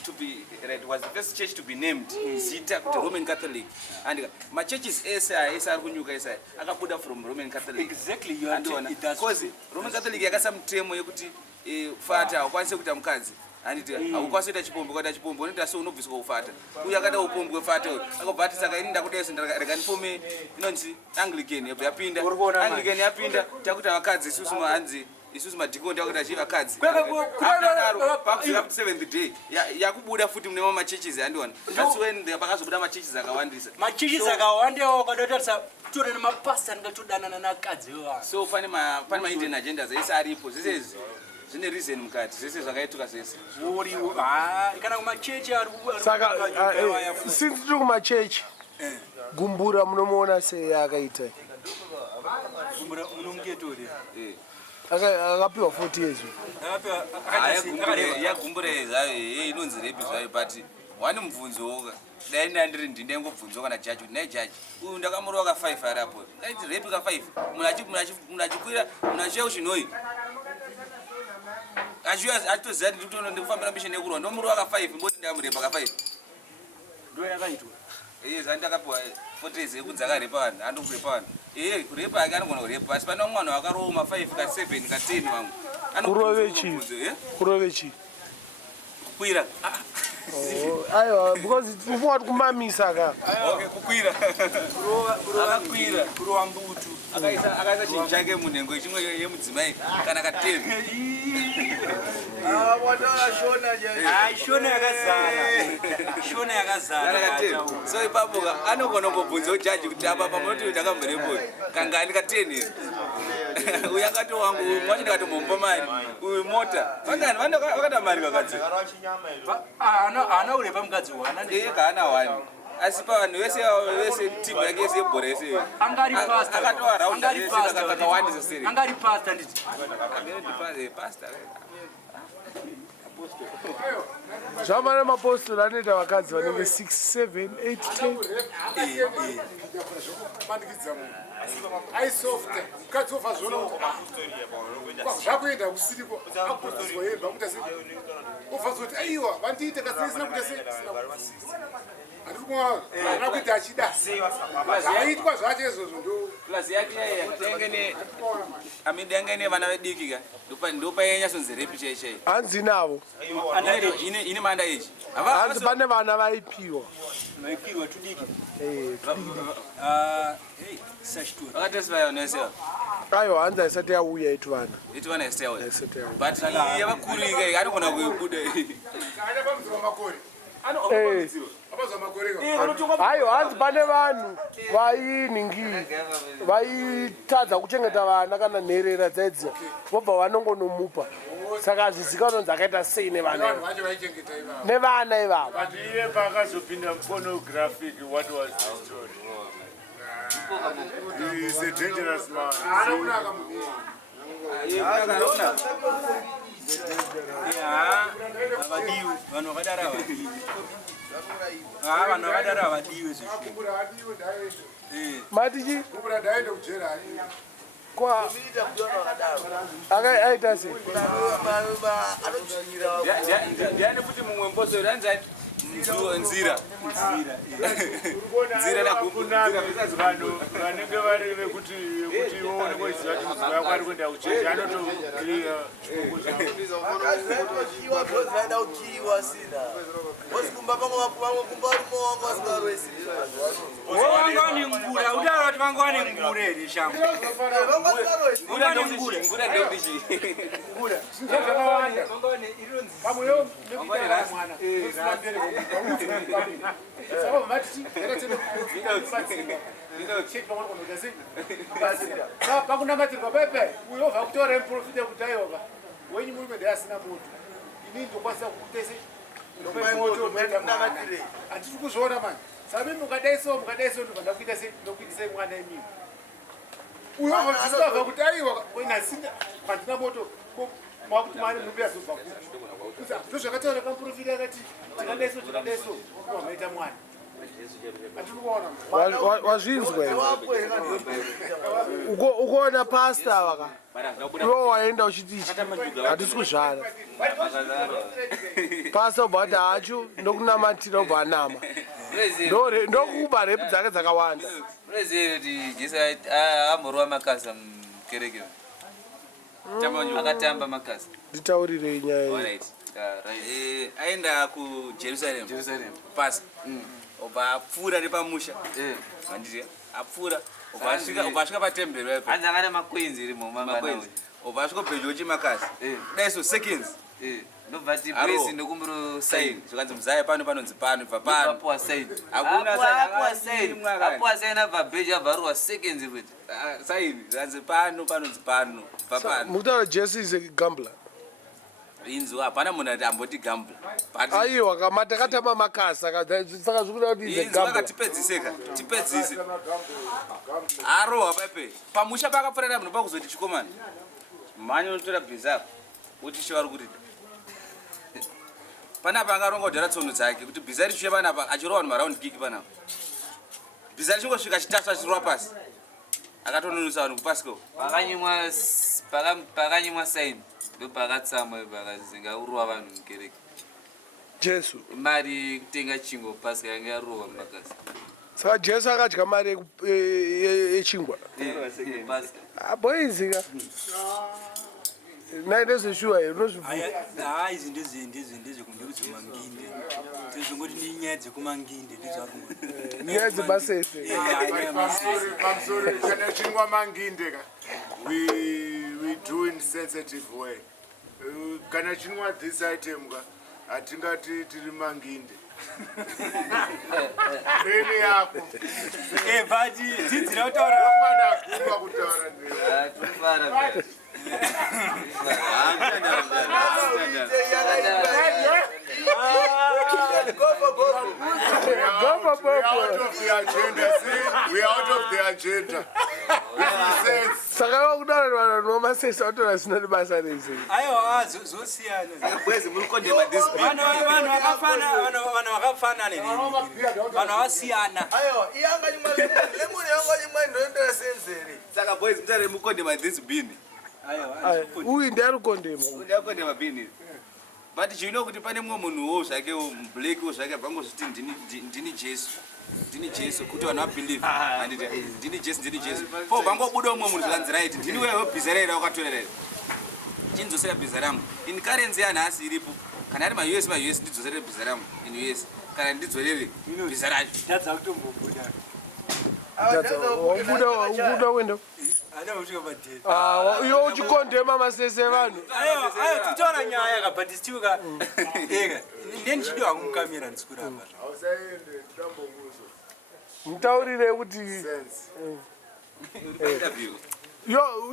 was the first church to be named zita kuti Roman Catholic and my churches ese ari kunyuka ese akabuda from Roman Catholic exactly you are because Roman Catholic yakasa mutemo yekuti fata ukwanise kuita mukadzi handiti haukwanise kuita chipombo kwata chipombo unoita so unobviswa ufata uye akada upombo kwefata akobva ati saka ini ndakudesa rekanifome inonzi Anglican yapinda Anglican yapinda takuti vakadzi isusu hanzi isusu madhikoni takuti achivakadzi up to 7th day yakubuda futi mune mamwe machurches handiona that's when pakazobuda machurches akawandisa machurches akawandawo kadotarisa tore nemapasta angatodanana nakadzi vevanhu so pane ma-hidden agendas ese aripo zvese izvi zvine reason mukati zvese zvakaituka zvese kana kumachechi saka since tiri kumachechi gumbura munomuona sei akaita munomuketori akapiwa 40 years yagumbura zvayo inonzi repi zvayo but wani mubvunzo dai ndandiri ndinengobvunzwa kana jaji kuti nai jaji uyu ndakamurova ka5 arapo aiti repi ka5 munhu achikwira munhu achiya kuchinoi achitoziva ndikufambira misheni yekurwa ndomurova ka5 mboti ndamurepa ka5 ndo yakaitwa zandakapiwa 40 years yekunzi akarepa vanhu andokurepa vanhu kurepa ake anogona kurepa asi pane mwana wakaroma 5 ka7 ka10 vamwe kurove chii kukwira aiwa because ufunga kuti kumamisa ka kukwira akakwira kurova mbutu akaisa chinhu chake munhengo chimwe yemudzimai kana ka10 shona yakazara so ipapo anogona kungobvunza jaji kuti apa pamunoti ndakamurepoi kangani ka10 uyu akati wangu uyu mwacho ndakatomomba mari uyu mota vakatamarika kadzi ana urepa mukadzi kaana wani asi pavanhu vese timu yake yese yebhora yese akatova raundakakawandisa seri angari pasta nditi pasta zvama nemapostori anoita vakadzi vanenge 6 7 8 10 aisofta mukadzi ofa zvona zvakuenda kusiriko akuzoyemba kuita sei ofa zoti aiwa vandiite kasisina kuita sei handiri kumwa ana kuita achida zvaitwa zvacho izvozvo ndo klasi yake amidi yanga ine vana vediki ka ndopainyasonzi repi chaichai hanzi navo ine manda echi hanzi pane vana vaipiwa tudiki vakatesivaya nesewa aiwa hanzi haisati yauya itu vana isewa but yavakuru ika anogona kuibuda aiwa hanzi pane vanhu vaitadza kuchengeta vana kana nherera dzaidziya vobva vanongonomupa saka hazvizikanwa kunzi akaita sei nevana ivavo but iye paakazopinda pornographic what was the story He's a dangerous man. Matiji kwa akaita sei ndiani kuti mumwe mbozo ranzati nzira vanhu vanenge vari vekuti uone kuziva kuti muziva wako ari kuenda kuchechi anotokiria wangani ngura udara kuti vangani ngura here shangu ngura ndobishi zvakawanda pamweyo mwana pakunamatirwa pepe uyo obva kutora muprofita kuti aiwa wenyu murume ndeasina moto inini ndokwanisa kutese moto handiti kuzviona mani sami mukadaiso ndobva ndakuitisei mwana emimi uyo obva kuti aiwa nasina handina moto makuti mani murume azobva kuti ndozvakataura kamuprofita akati tikadaiso wamaita mwana wazvinzwa ukoona pasta vaka iwo waenda uchitichi hatisi kuzvara pasta ubva kuti hachu ndokunamatira ubva anama ndokuba repu dzake dzakawanda Unoziva kuti Jesu amborwa makasa mukereke akatamba makasa nditaurirei nyaya iyi aenda kujerusalem pasa obva apfuura nepamusha handiti apfuura obva asvika patemberi hanzi angane makwenzi irimo mangana obva asvika pedyo chimakasi daiso seconds ndobva ti praise ndokumbiro sign zvikanzi muzaya pano panonzi pano ibva pano apuwa sign hakuna apuwa sign abva beji abvarwa seconds kuti sign zvikanzi pano panonzi pano ibva pano mukutaura jesu is a gambler inzwa hapana munhu ati amboti gambla aiwa kama takatamba makasa saka zvikuda kuti is a gambler tipedziseka tipedzise arohwa pepe pamusha pakapfuurana munhu pakuzoti chikomana mhanya unotora bhizapo uti chivari kurida panapa angaronga kudhara tsono dzake kuti bhiza richiuya panapa achirova vanhu maraundi kiki panapa bhiza richingosvika chitasva chirova pasi akatononosa vanhu kupasiko pakanyimwa sign ndopakatsamwa pakazingaurwa vanhu mukereke jesu mari kutenga chingo pasi yanga yarohwa mumakasi saka jesu akadya mari yechingwa boizika naindezveshuwa here unozvivuka izi ndezvekumanginde tezvongoti ninyaya dzekumanginde nyaya dzemasese pamusoro kana chingwa manginde ka we do in sensitive way kana chinwa this item ka hatingati tiri manginde beni yako but tidzira kutaura akada kutaura saka vakudara vanhu vomasesa vatora zvisina nebasa rese aiwa zvosiyana vanhu vakafana vanhu vakasiyana saka boys mutare mukondema this bin uyu ndiari kondema ndakondema bin but chino kuti pane mumwe munhuwo zvake mublack zvake abvangozviti ndini jesu kuti vanhu vabelieve handiti ndini jesu po bvangobuda mumwe munhu zvikanzi right ndini wewe bhiza raira wakatorera here chindzosera bhiza rangu in currency yanhasi iripo kana ari maus ndidzosere bhiza rangu in us kana ndidzorere bhiza racho tadza kutombobuda ubuda wenda iyo uchikondema masese vanhu titaura nyaya ka but tichiuka eka ndenichidi wangu mukamira ndisikuramba mutaurire kuti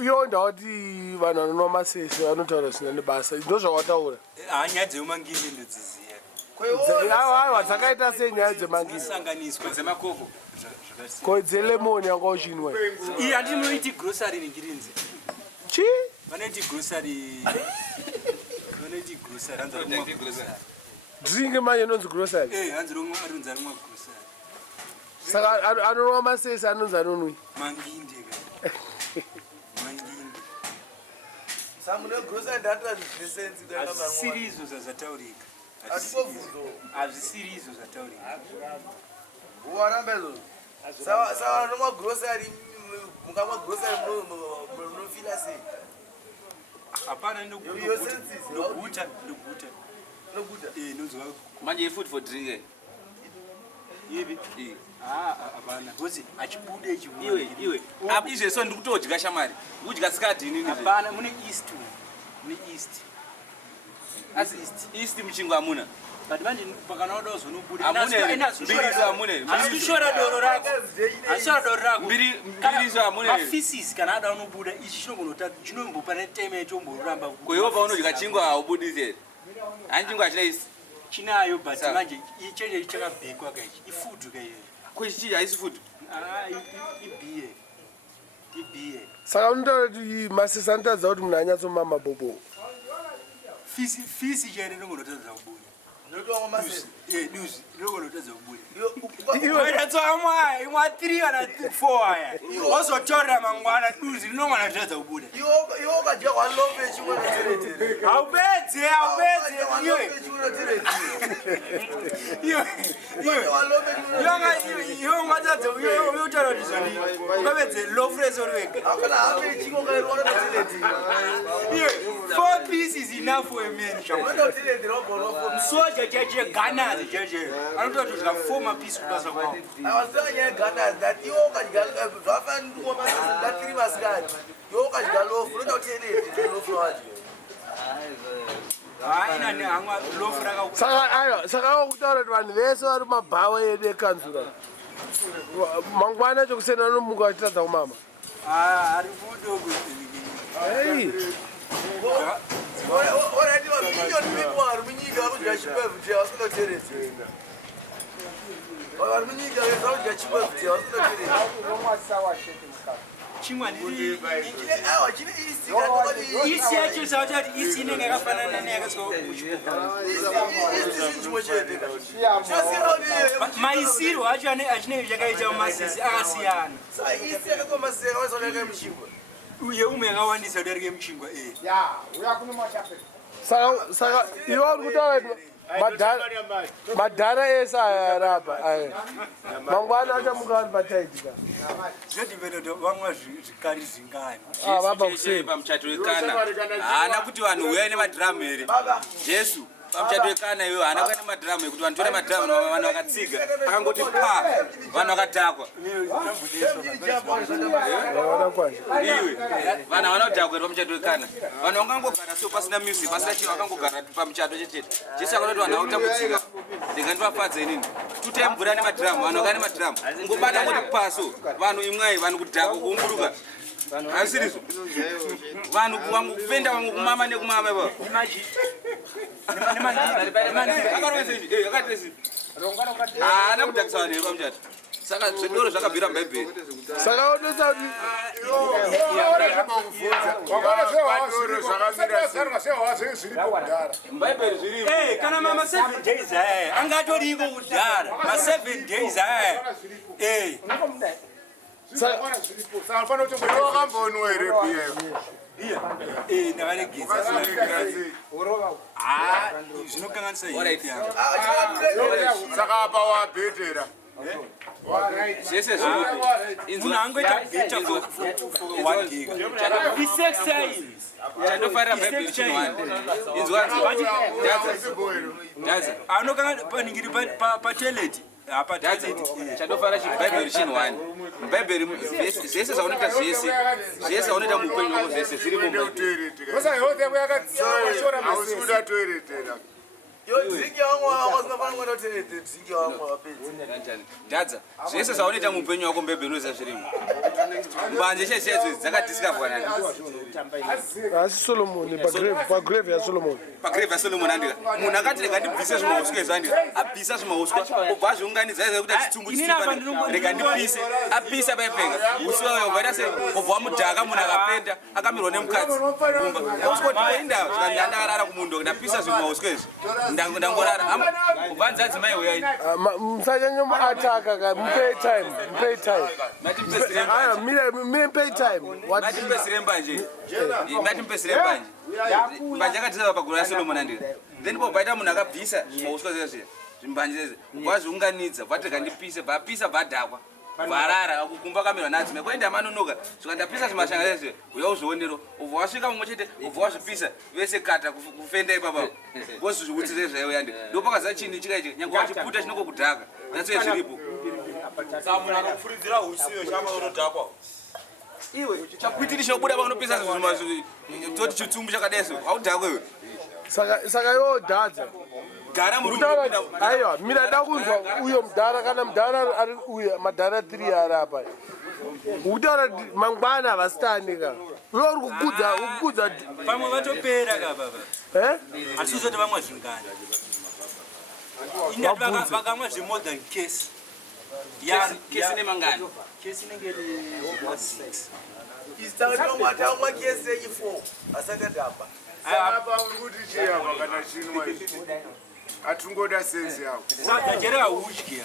iyo ndawati vanhu vanonwa masese vanotaura zvisina nebasa ndo zvawataura nyaya dzemumanginde ndodziziya aiwa dzakaita senyaya dzemangini sanganiswa dzemakoko ko dzelemoni yanga uchinwa iyi handinoiti grocery ningirinzi chi vanoiti grocery hanzi dringi manje inonzi grocery hanzi arunzi arimwa grocery saka anonwa masesi anonzi anonwi manginde hazvisiri izvo zvazvataurika hazvisiri izvo zvataurika saka nomwa grocery mukamwa grocery munofila sei hapana noguta nozwa manje food for drink ivi hapana because achibude iwe izveso ndiri kutodya shamari kudya sikadhini hapana mune east muchingwa hamuna but manje pakanoda uzonobuda hamune asikushora doro rako mbiriso hamune mafisisi kana ada unobuda ichi chinombopana netime chomboramba koiwo paunodya chingwa haubudisi here hani chingwa hachina isi chinayo but manje icheche chakabhekwa kaichi ifudu kaiyo kwechii haisi food ibiye saka unotaura kuti masesi anotadza kuti munhu anyatsoma mabobo fisi chene ndongonotadza kubuda duzi ndongonotadza kubuda imwa 3 kana 4 aya ozotorera mangwana duzi rinongonotadza kubuda haupedze iwe ngatadza uyotaura kuti zvoni ukapedze lofres oriwega 4 pieces enough for a man soja cheche ganazi cheche anototi kudya 4 mapisi kubasa kwao saka akutaura kuti vanhu vese vari mabhawa edu ekanzura mangwana acho kusena anomuka achitadza kumama ari mudogo chimwa isi yacho sautati isi inenge yakafanana neyakaswa maisiro acho achinenge chakaita masisi akasiyana uye umwe yakawandisa kudarike muchingwa saka iwe uri kutaura madhara ese ayarapa mangwana achamuka ari pataidika zvedimenoto vamwa zvikari zvingani pamuchato wekana haana kuti vanhu uyai nemadhiramu here jesu pamuchato wekana iwewo haana kuya nemadhiramu ekuti vanhu tore madhiramu vanhu vakatsiga akangoti pa vanhu vakadhakwa iwe vanhu havana kudhakwa here pamuchato wekana vanhu vakangogara so pasina music pasina chinhu vakangogara pamuchato chechete jesu akanoti vanhu vakutambudzika ndingandivafadza inini tutai mvura nemadhiramu vanhu vakane madhiramu ngobata ngoti paso vanhu imwai vanhu kudhakwa kuumburuka asirizo vanhu kupenda vamwe kumama nekumama ipapo haana kudhakisa vanhu here pamuchato saka zvedoro zvakabvira mubhaibheri saka unosa mubhaibheri zvirimo kana mama 7 days aya angatoriko kudhara ma7 days aya wakambonwa here ndavaregedza zvinokanganisa saka apa wabhetera zvese munhu angoita beta for 1 giga i6 times chandofarira bhaibheri chinowanda inzwanzi anokanga paningiri pateleti chandofarira chibhaibheri chinowanda mubhaibheri zvese zvaunoita zvese zvaunoita muupenyu wako zvese zviri mubhaibheri ausikuda toiretera Dadza, zvese zvaunoita muupenyu wako mbebheruza zvirimo. Mbanje cheshedzo dzakadhiskavwa nani? Asi Solomon pagrave ya Solomon. Pagrave ya Solomon andika. Munhu akati rega ndibvise zvimauswa izvo andika. Abvisa zvimauswa obva azviunganidza izvo kuti achitumbu chisimba. Rega ndipise. Apisa paipenga. Uswa uyo vaita se obva wamudhaka munhu akapenda akamirwa nemukadzi. Uskoti wainda zvakandandakarara kumundo ndapisa zvimauswa izvo. Ndangorara. Obva nzadzi mai uyai. Msanyanya muataka ka pay time. Me pay time. What Mati mpesire mbanje. Mbanje akatiza pagura Solomon andika. Then pobaita munhu akabvisa zvimauswa zvezve. Zvimbanje zvezve. Wazviunganidza, vatega ndipise, vapisa vadhakwa. Varara kukumba kamirwa nadzo. Mekoenda manonoka. Zvakandapisa zvimashanga zvezve. Uya uzvionero. Ubva wasvika mumwe chete, ubva wazvipisa. Vese kata kufenda ipapa. Vosi zvikuti zvezve uyande. Ndopakaza chini chikaiti nyangwa wachiputa chinoko kudhaka. Natso zviripo. Saka munhu anokufuridzira husiyo chama unodhakwa. Iwe chakuitiri chobuda paunopisa zvuma toti chitumbu chakadeso haudhakwe iwe saka yo dadza gara muri aiwa mina dakunzwa uyo mudhara kana mudhara ari uya madhara 3 ari apa utaura mangwana vasitanika uyo uri kukudza pamwe vatopera ka baba asi uzoti vamwe zvingana ina vakamwa zve more than case ya case nemangana case inenge iri 6 Isitakutomwa tamwa kese ifo asakadamba. Apa uri kuti chiyava kana chinwa atungoda sense yako. Saka jera udya.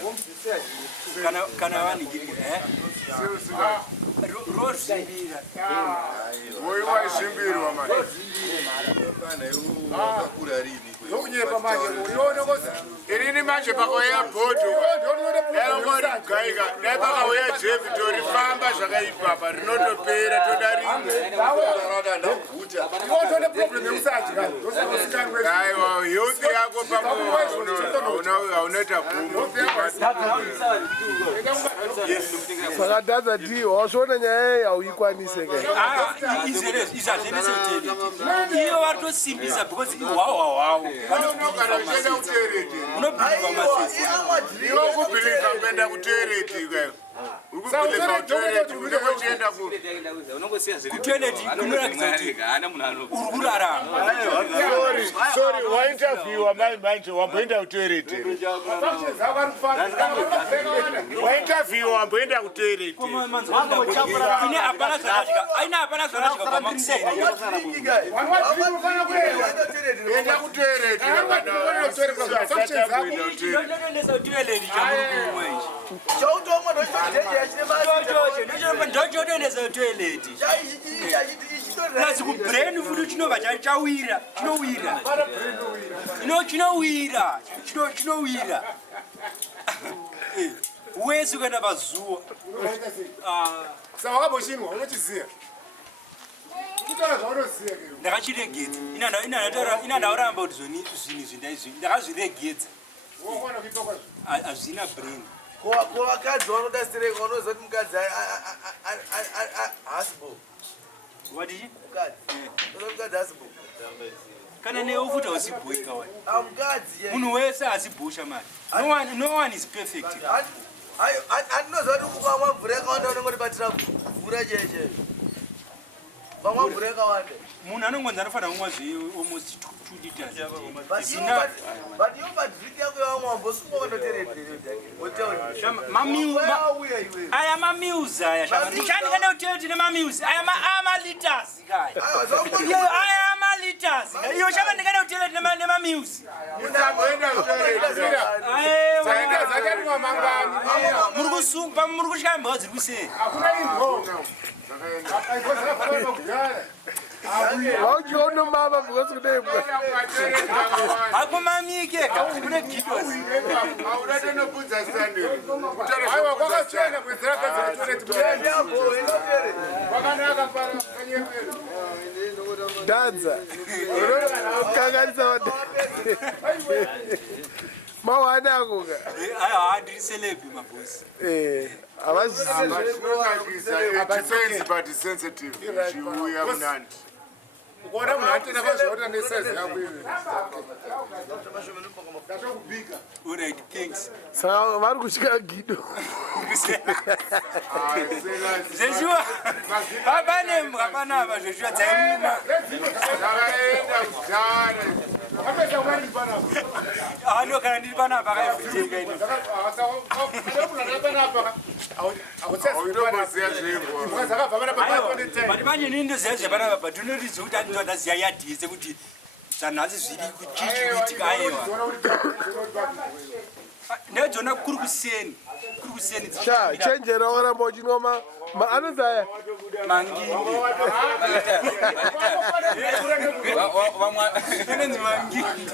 Kana vanigirira rozvimbira. Woyi wazvimbirwa manje. Bana wakakura rini kwe. Ukunyepa manje unoona kozi irini manje pakauya bhodho yangori kugaika dai pakauya Victory famba zvakaipa apa rinotopera toda rimwe Ndaguta. Ngotone problem yekusatya aiwa youth yako pamwe unoita gumo saka dadza ti wasvona nyaya iyi hauikwanise ka iyo vatosimbisa because wow unogara uchienda kutereti iwe ukubhiliva kuenda kutereti ikayo urikubhiliva kutereti unenge uchienda kutoileti kunorakidza kuti uri kurarama sorry wainterviewa manje wamboenda kutereti wainterviewa wamboenda kutereti ine hapana zvanadya aina hapana zvanadya pamakuseni enda kutereti ndotoendesa kutoileti chamuri kumwe ichi Chautomwa ndotoendesa kutoileti kasi kubrain futi chinobva chawira chinowira wese kuenda pazuva saka wakamboshinwa unochiziya kutaura zvaunoziya ndakachiregedza ina ndauramba kuti zvinhu zvindaizvi ndakazviregedza hazvina brain kuvakadzi vanoda sereka vanoziva kuti mukadzi hasibo watichi mukadzi hasibo kana newe futi hausiboy kawai mukadzi munhu wese hasibo shamari no one is perfect handinoziva kuti ukamwa mvura yakawanda unongoti batira mvura cheche vamwa mvura yakawanda munhu anongonzi anofanira kumwa almost 2 liters but iyo madrink yako yawamwa mbosunga aya mamills aya ndichandika neuteti nemamills aya maliters kaya aya maliters iyo shaka ndika neuteti nemamills muri kushaya mbawa dziri kusei wauchiona mama because kudebwa akumamike kune gidos audatonobvunza standard kwakachena kwezera kwakanaka dadza kanganisa mawanako ka handiri celebi mabosi havazviziva but sensitive chiuya munandi ukaona munhu atenda pazvaota nesaizi yako ndatokubika. Alright, thanks. Saka vari kusvika Gido. Zveshuwa hapane hapana zveshuwa dzaimuma zvakaenda kudhara apedza kwari panapa hando kana ndiri panapa akaivhiteka ini bati manje nini ndoziva zvepanapa but unoridza kuti andindodaziva yadhiye sekuti zvanhasi zviri kuchichi kuitika aiwa ndedzona kuri kuseni chenjera oramba uchinwa anozaya manginde anonzi manginde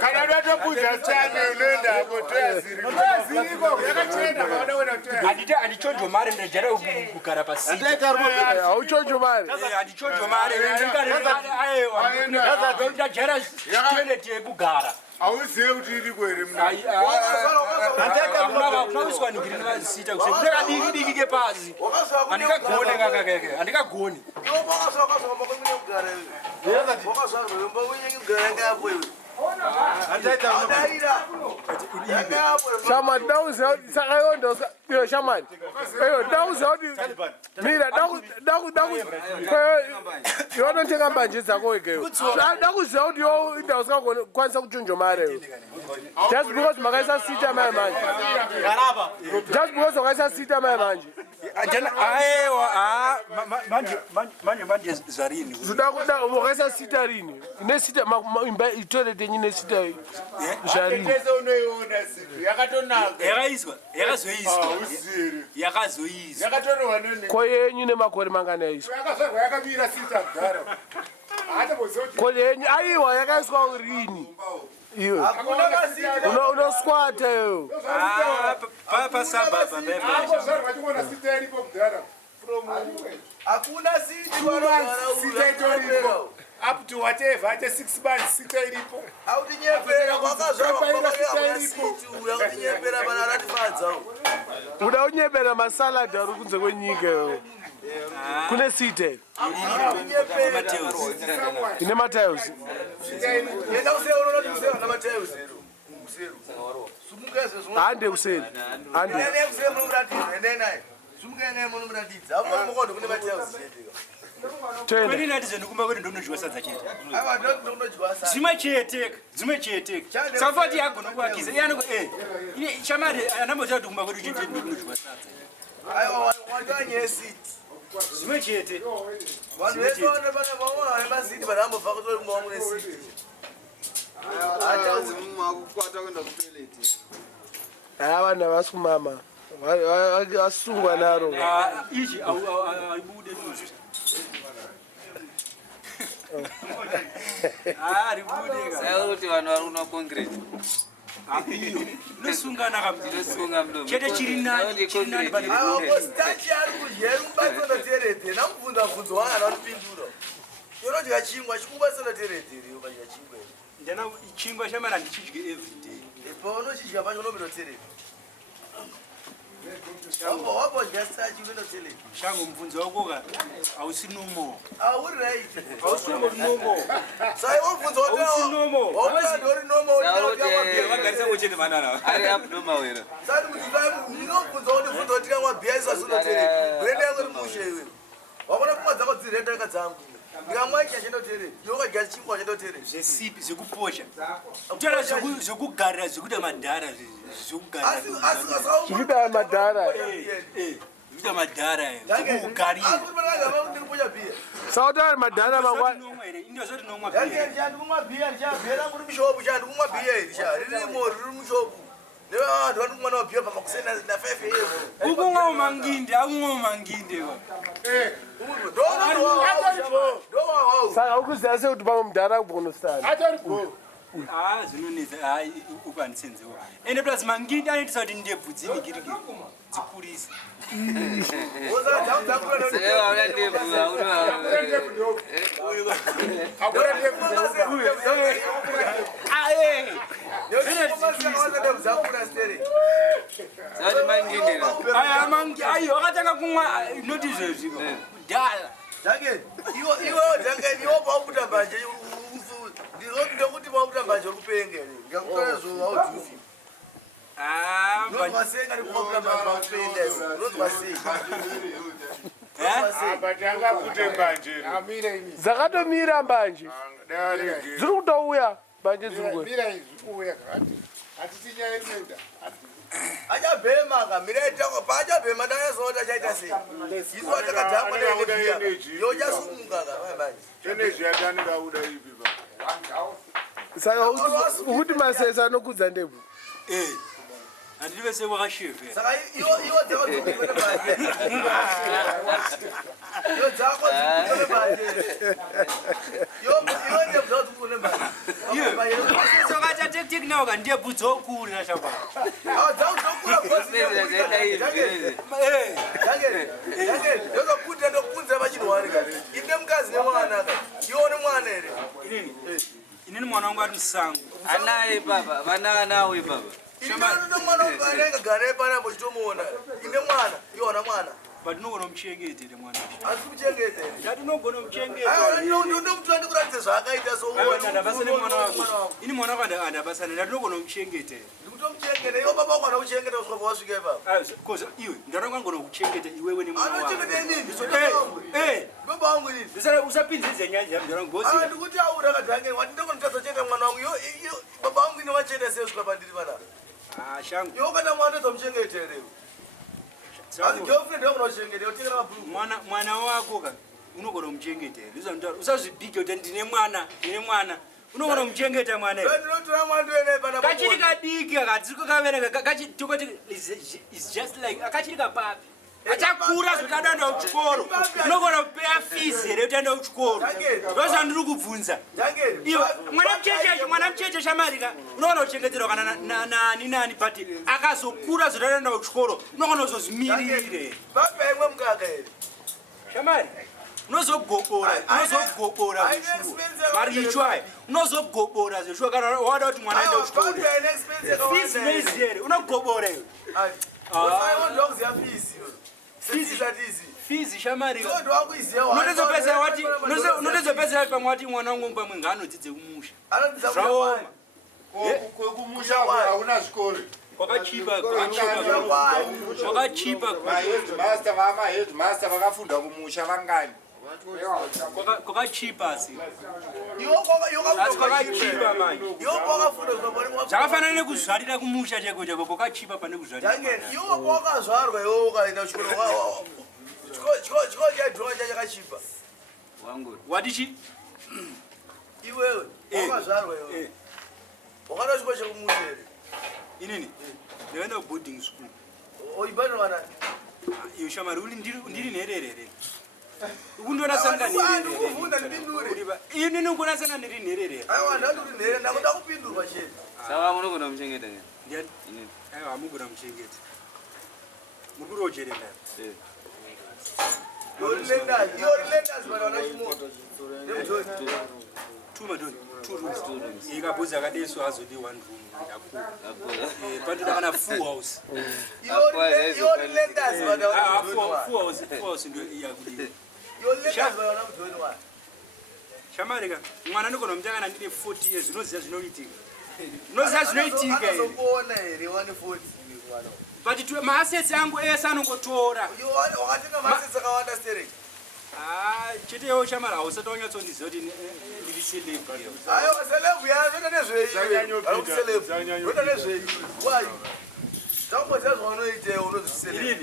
kana ndatopudza chane unoendako handichonjo mari ndajara kugara hauchonjo mari handichonjo mari ndajara toilet yekugara hauzive kuti iriko here kunawiswa ningiri nevazisita kusekuneka diki diki ke pasi handikagone kakakeke handikagoni Shaman, dauza sakayondo shaman. Dauza odi mira yona ntenga mbanje dzako ikeyo. Dakuza odi yo dauza kwanisa kuchonjo mare. Just because makaisa sita mai manje. Just because makaisa sita mai manje. Aiwa manje zvarini zudakuda makaisa sita rini ne sita imba toilet yenyu ne sita zvarini yakazoiswa ko yenyu nemakore mangani yaiswa ko yenyu aiwa yakaiswa rini iyo unoswata iyo pasababa hakuna sita itoripo up to whatever ate 6 months sita iripo autinyepera kwakazvaaautinyepera pana aratifadza uda unyepera masaladi ari kunze kwenyika iyo kune site ine matiles enda kuseononotimuseva namatiles hande kuseni hande kwenini ati zvendikumba kuti ndonodyiwa sadza chete dzimwe cheteka safati yagona kuvakiza iyanoko shamari anamboziva kuti kumba kwedu chete ndonodyiwa sadza zvimwe chete vanhu vese vanovamasiti vanambobva kutori kumba mune siti vanhu havasi kumama vasungwa naro ichi aibude kuti vanhu vari kunwa concrete nosungana chete chiri nani stati ari kudya rubatsondoteredhe namubvunzabvunzo wangana utipindura inodya chingwa chikubatsondoteredheri ukadya chingwa ndana chingwa chamana handichidye everyday paunochidya pacho unominoteredha wabodya stachi unoteredha shango mubvunzo wakoka hausi nomo auri right hausi nomo sai wabvunza wautandori ari abnormal here sati mutinobvunza wandibvunza kuti tikamwa bhiya isasunoteredha brenda yangu iri mushe iwe wakona pfungwa dzako dzirendaka dzangu ndikamwa ichi achendoteredha iwokadya chingwa achendoteredha zvesipi zvekuposha kutaura zvekugarira zvekuita madhara zvikuita madhara zvekuita madhara zvekugarira sautari madhara indozoti nomwa ndikumwa bhiya ndichabhiya rangu riri mushopu chandikumwa bhiya iri cha ririmo riri mushopu nevanhu vandikumwa nawo bhiya pamakusena na 5 years ukumwa manginde akumwa manginde saka ukuziva sekuti pamwe mudhara kubonosana zvinonetsa ukwandisenzewo ende plus manginde anoitisa kuti ndebvu dzinikirike dzikurisa Ngakutore zuva udzufi. Nozwasenga ndikupopula mapenda iwo. Nozwasenga. Batanga kute mbanje. Dzakatomira mbanje. Dziri kutouya mbanje dziri kuya. Mira izvi uya kati. Atitinya enda. Achabhema kamira itako paachabhema ndakazota chaita sei. Izwa takatamba nenepiya. Yochasunga kamanje. Tenezvi yatanira uda ipi ba. Saka ukuthi masesa anokudza ndebvu. Andiri vese vakashefe. Saka iwo dzako dzikupere mbanje. Iwo dzako dzikupere mbanje. Iwo dzako dzikupere mbanje. Sokata teknawo ndiye bvudza ukuru nashamba. Dzakuzokura bhosi. Yozokuta ndokunza pachinwani kati. Ine mkazi nemwana kati. Iwo nemwana ere. Inini mwana wangu ari musango. Anaye baba, vana anawe baba. Ine mwana ungarenga gare pana mochitomuona. Ine mwana, iwona mwana. Patinogona muchengetera mwana. Asi kuchengetera. Ndatinogona muchengetera. Ayo ndomutu andikuratidza zvakaita so uwo. Ndabasane mwana wako. Ini mwana wako andabasane ndatinogona muchengetera. Ndikutomuchengeta iwo baba wakwana kuchengeta kusvika wasvike baba. Koza iwe ndarangangona kuchengeta iwewe nemwana wako. Anochengeta nini? Baba wangu nini? Usapinzidze nyanja ndarangozi. Ndikuti aura kadhange wati ndokonitadza chengeta mwana wangu. Baba wangu ine wachenda sei kusvika pandiri pana. Shangu. Iwo kana mwana tomuchengetere. Mwana wako ka unogona kumuchengetera. Usazvibhige kuti ndine mwana unogona kumuchengeta mwana. Kachiri kadiki akadziko kavereka tokoti is just like akachiri kapapi. Achakura zvotadanda kuchikoro. Unogona kupeya fees here utaenda kuchikoro. Ndoza ndiri kubvunza. Iwe mwana mucheche shamarika unogona kuchengeterwa kana nani but akazokura zvotadanda kuchikoro unogona kuzozvimirire. Baba imwe mukaka here. Shamari unozogobora marichwayo unozogobora zveshuwa kana wada kuti mwana aende kuchikoro. Fees noizi here unogobora iwe. Fees shamari unotozopedzera pamwe wati mwana wangu pamwe ngaanodzidze kumusha zvaoma Kwekumusha hauna zvikoro. kwakachipa Master vakafunda kumusha vangani. kwakachipa asi kwakachipa manje zvakafanana nekuzvarira kumusha cheko cheko kwakachipa pane kuzvarira. Iwo kwakazvarwa iwo ukaenda kuchikoro chikoro chaidhova chachakachipa. Watichi iwewe wakazvarwa iwe wakada chikoro chekumusha here. Inini ndakaenda kuboarding school. Oibhadhira kana iyo shamari ndiri nhererere ukundonasanga nhererere inini ungonasanga ndiri nhererere. Aiwa ndandiri nhere ndakuda kupindurwa chete. Saka munogona muchengeta ngani? Ndiani? Aiwa amugona muchengeta. Mukurojerera. Yori lendas bana wana chimoto. Two rooms. Ikabuza kadeso azodi 1 room. Pantoda kana full house. Yori lendas bana wana full house ndio yakudi. Yori lendas bana wana mudhoni wa. Shamarika mwana ndiko nomtaka ndine 40 years unoziya zvinoitika. Unoziya zvinoitika. Unozokuona here 140 mwana. But my assets angu ese anongotora. Wakatenga masets akawanda stereki. Chete yo chamara usatonyatsoziva kuti ndiri celeb. Ayo celeb ya zvota nezveiwe. Ari celeb. Zvota nezveiwe. Why? Tambo dzazva unoite unozviceleb.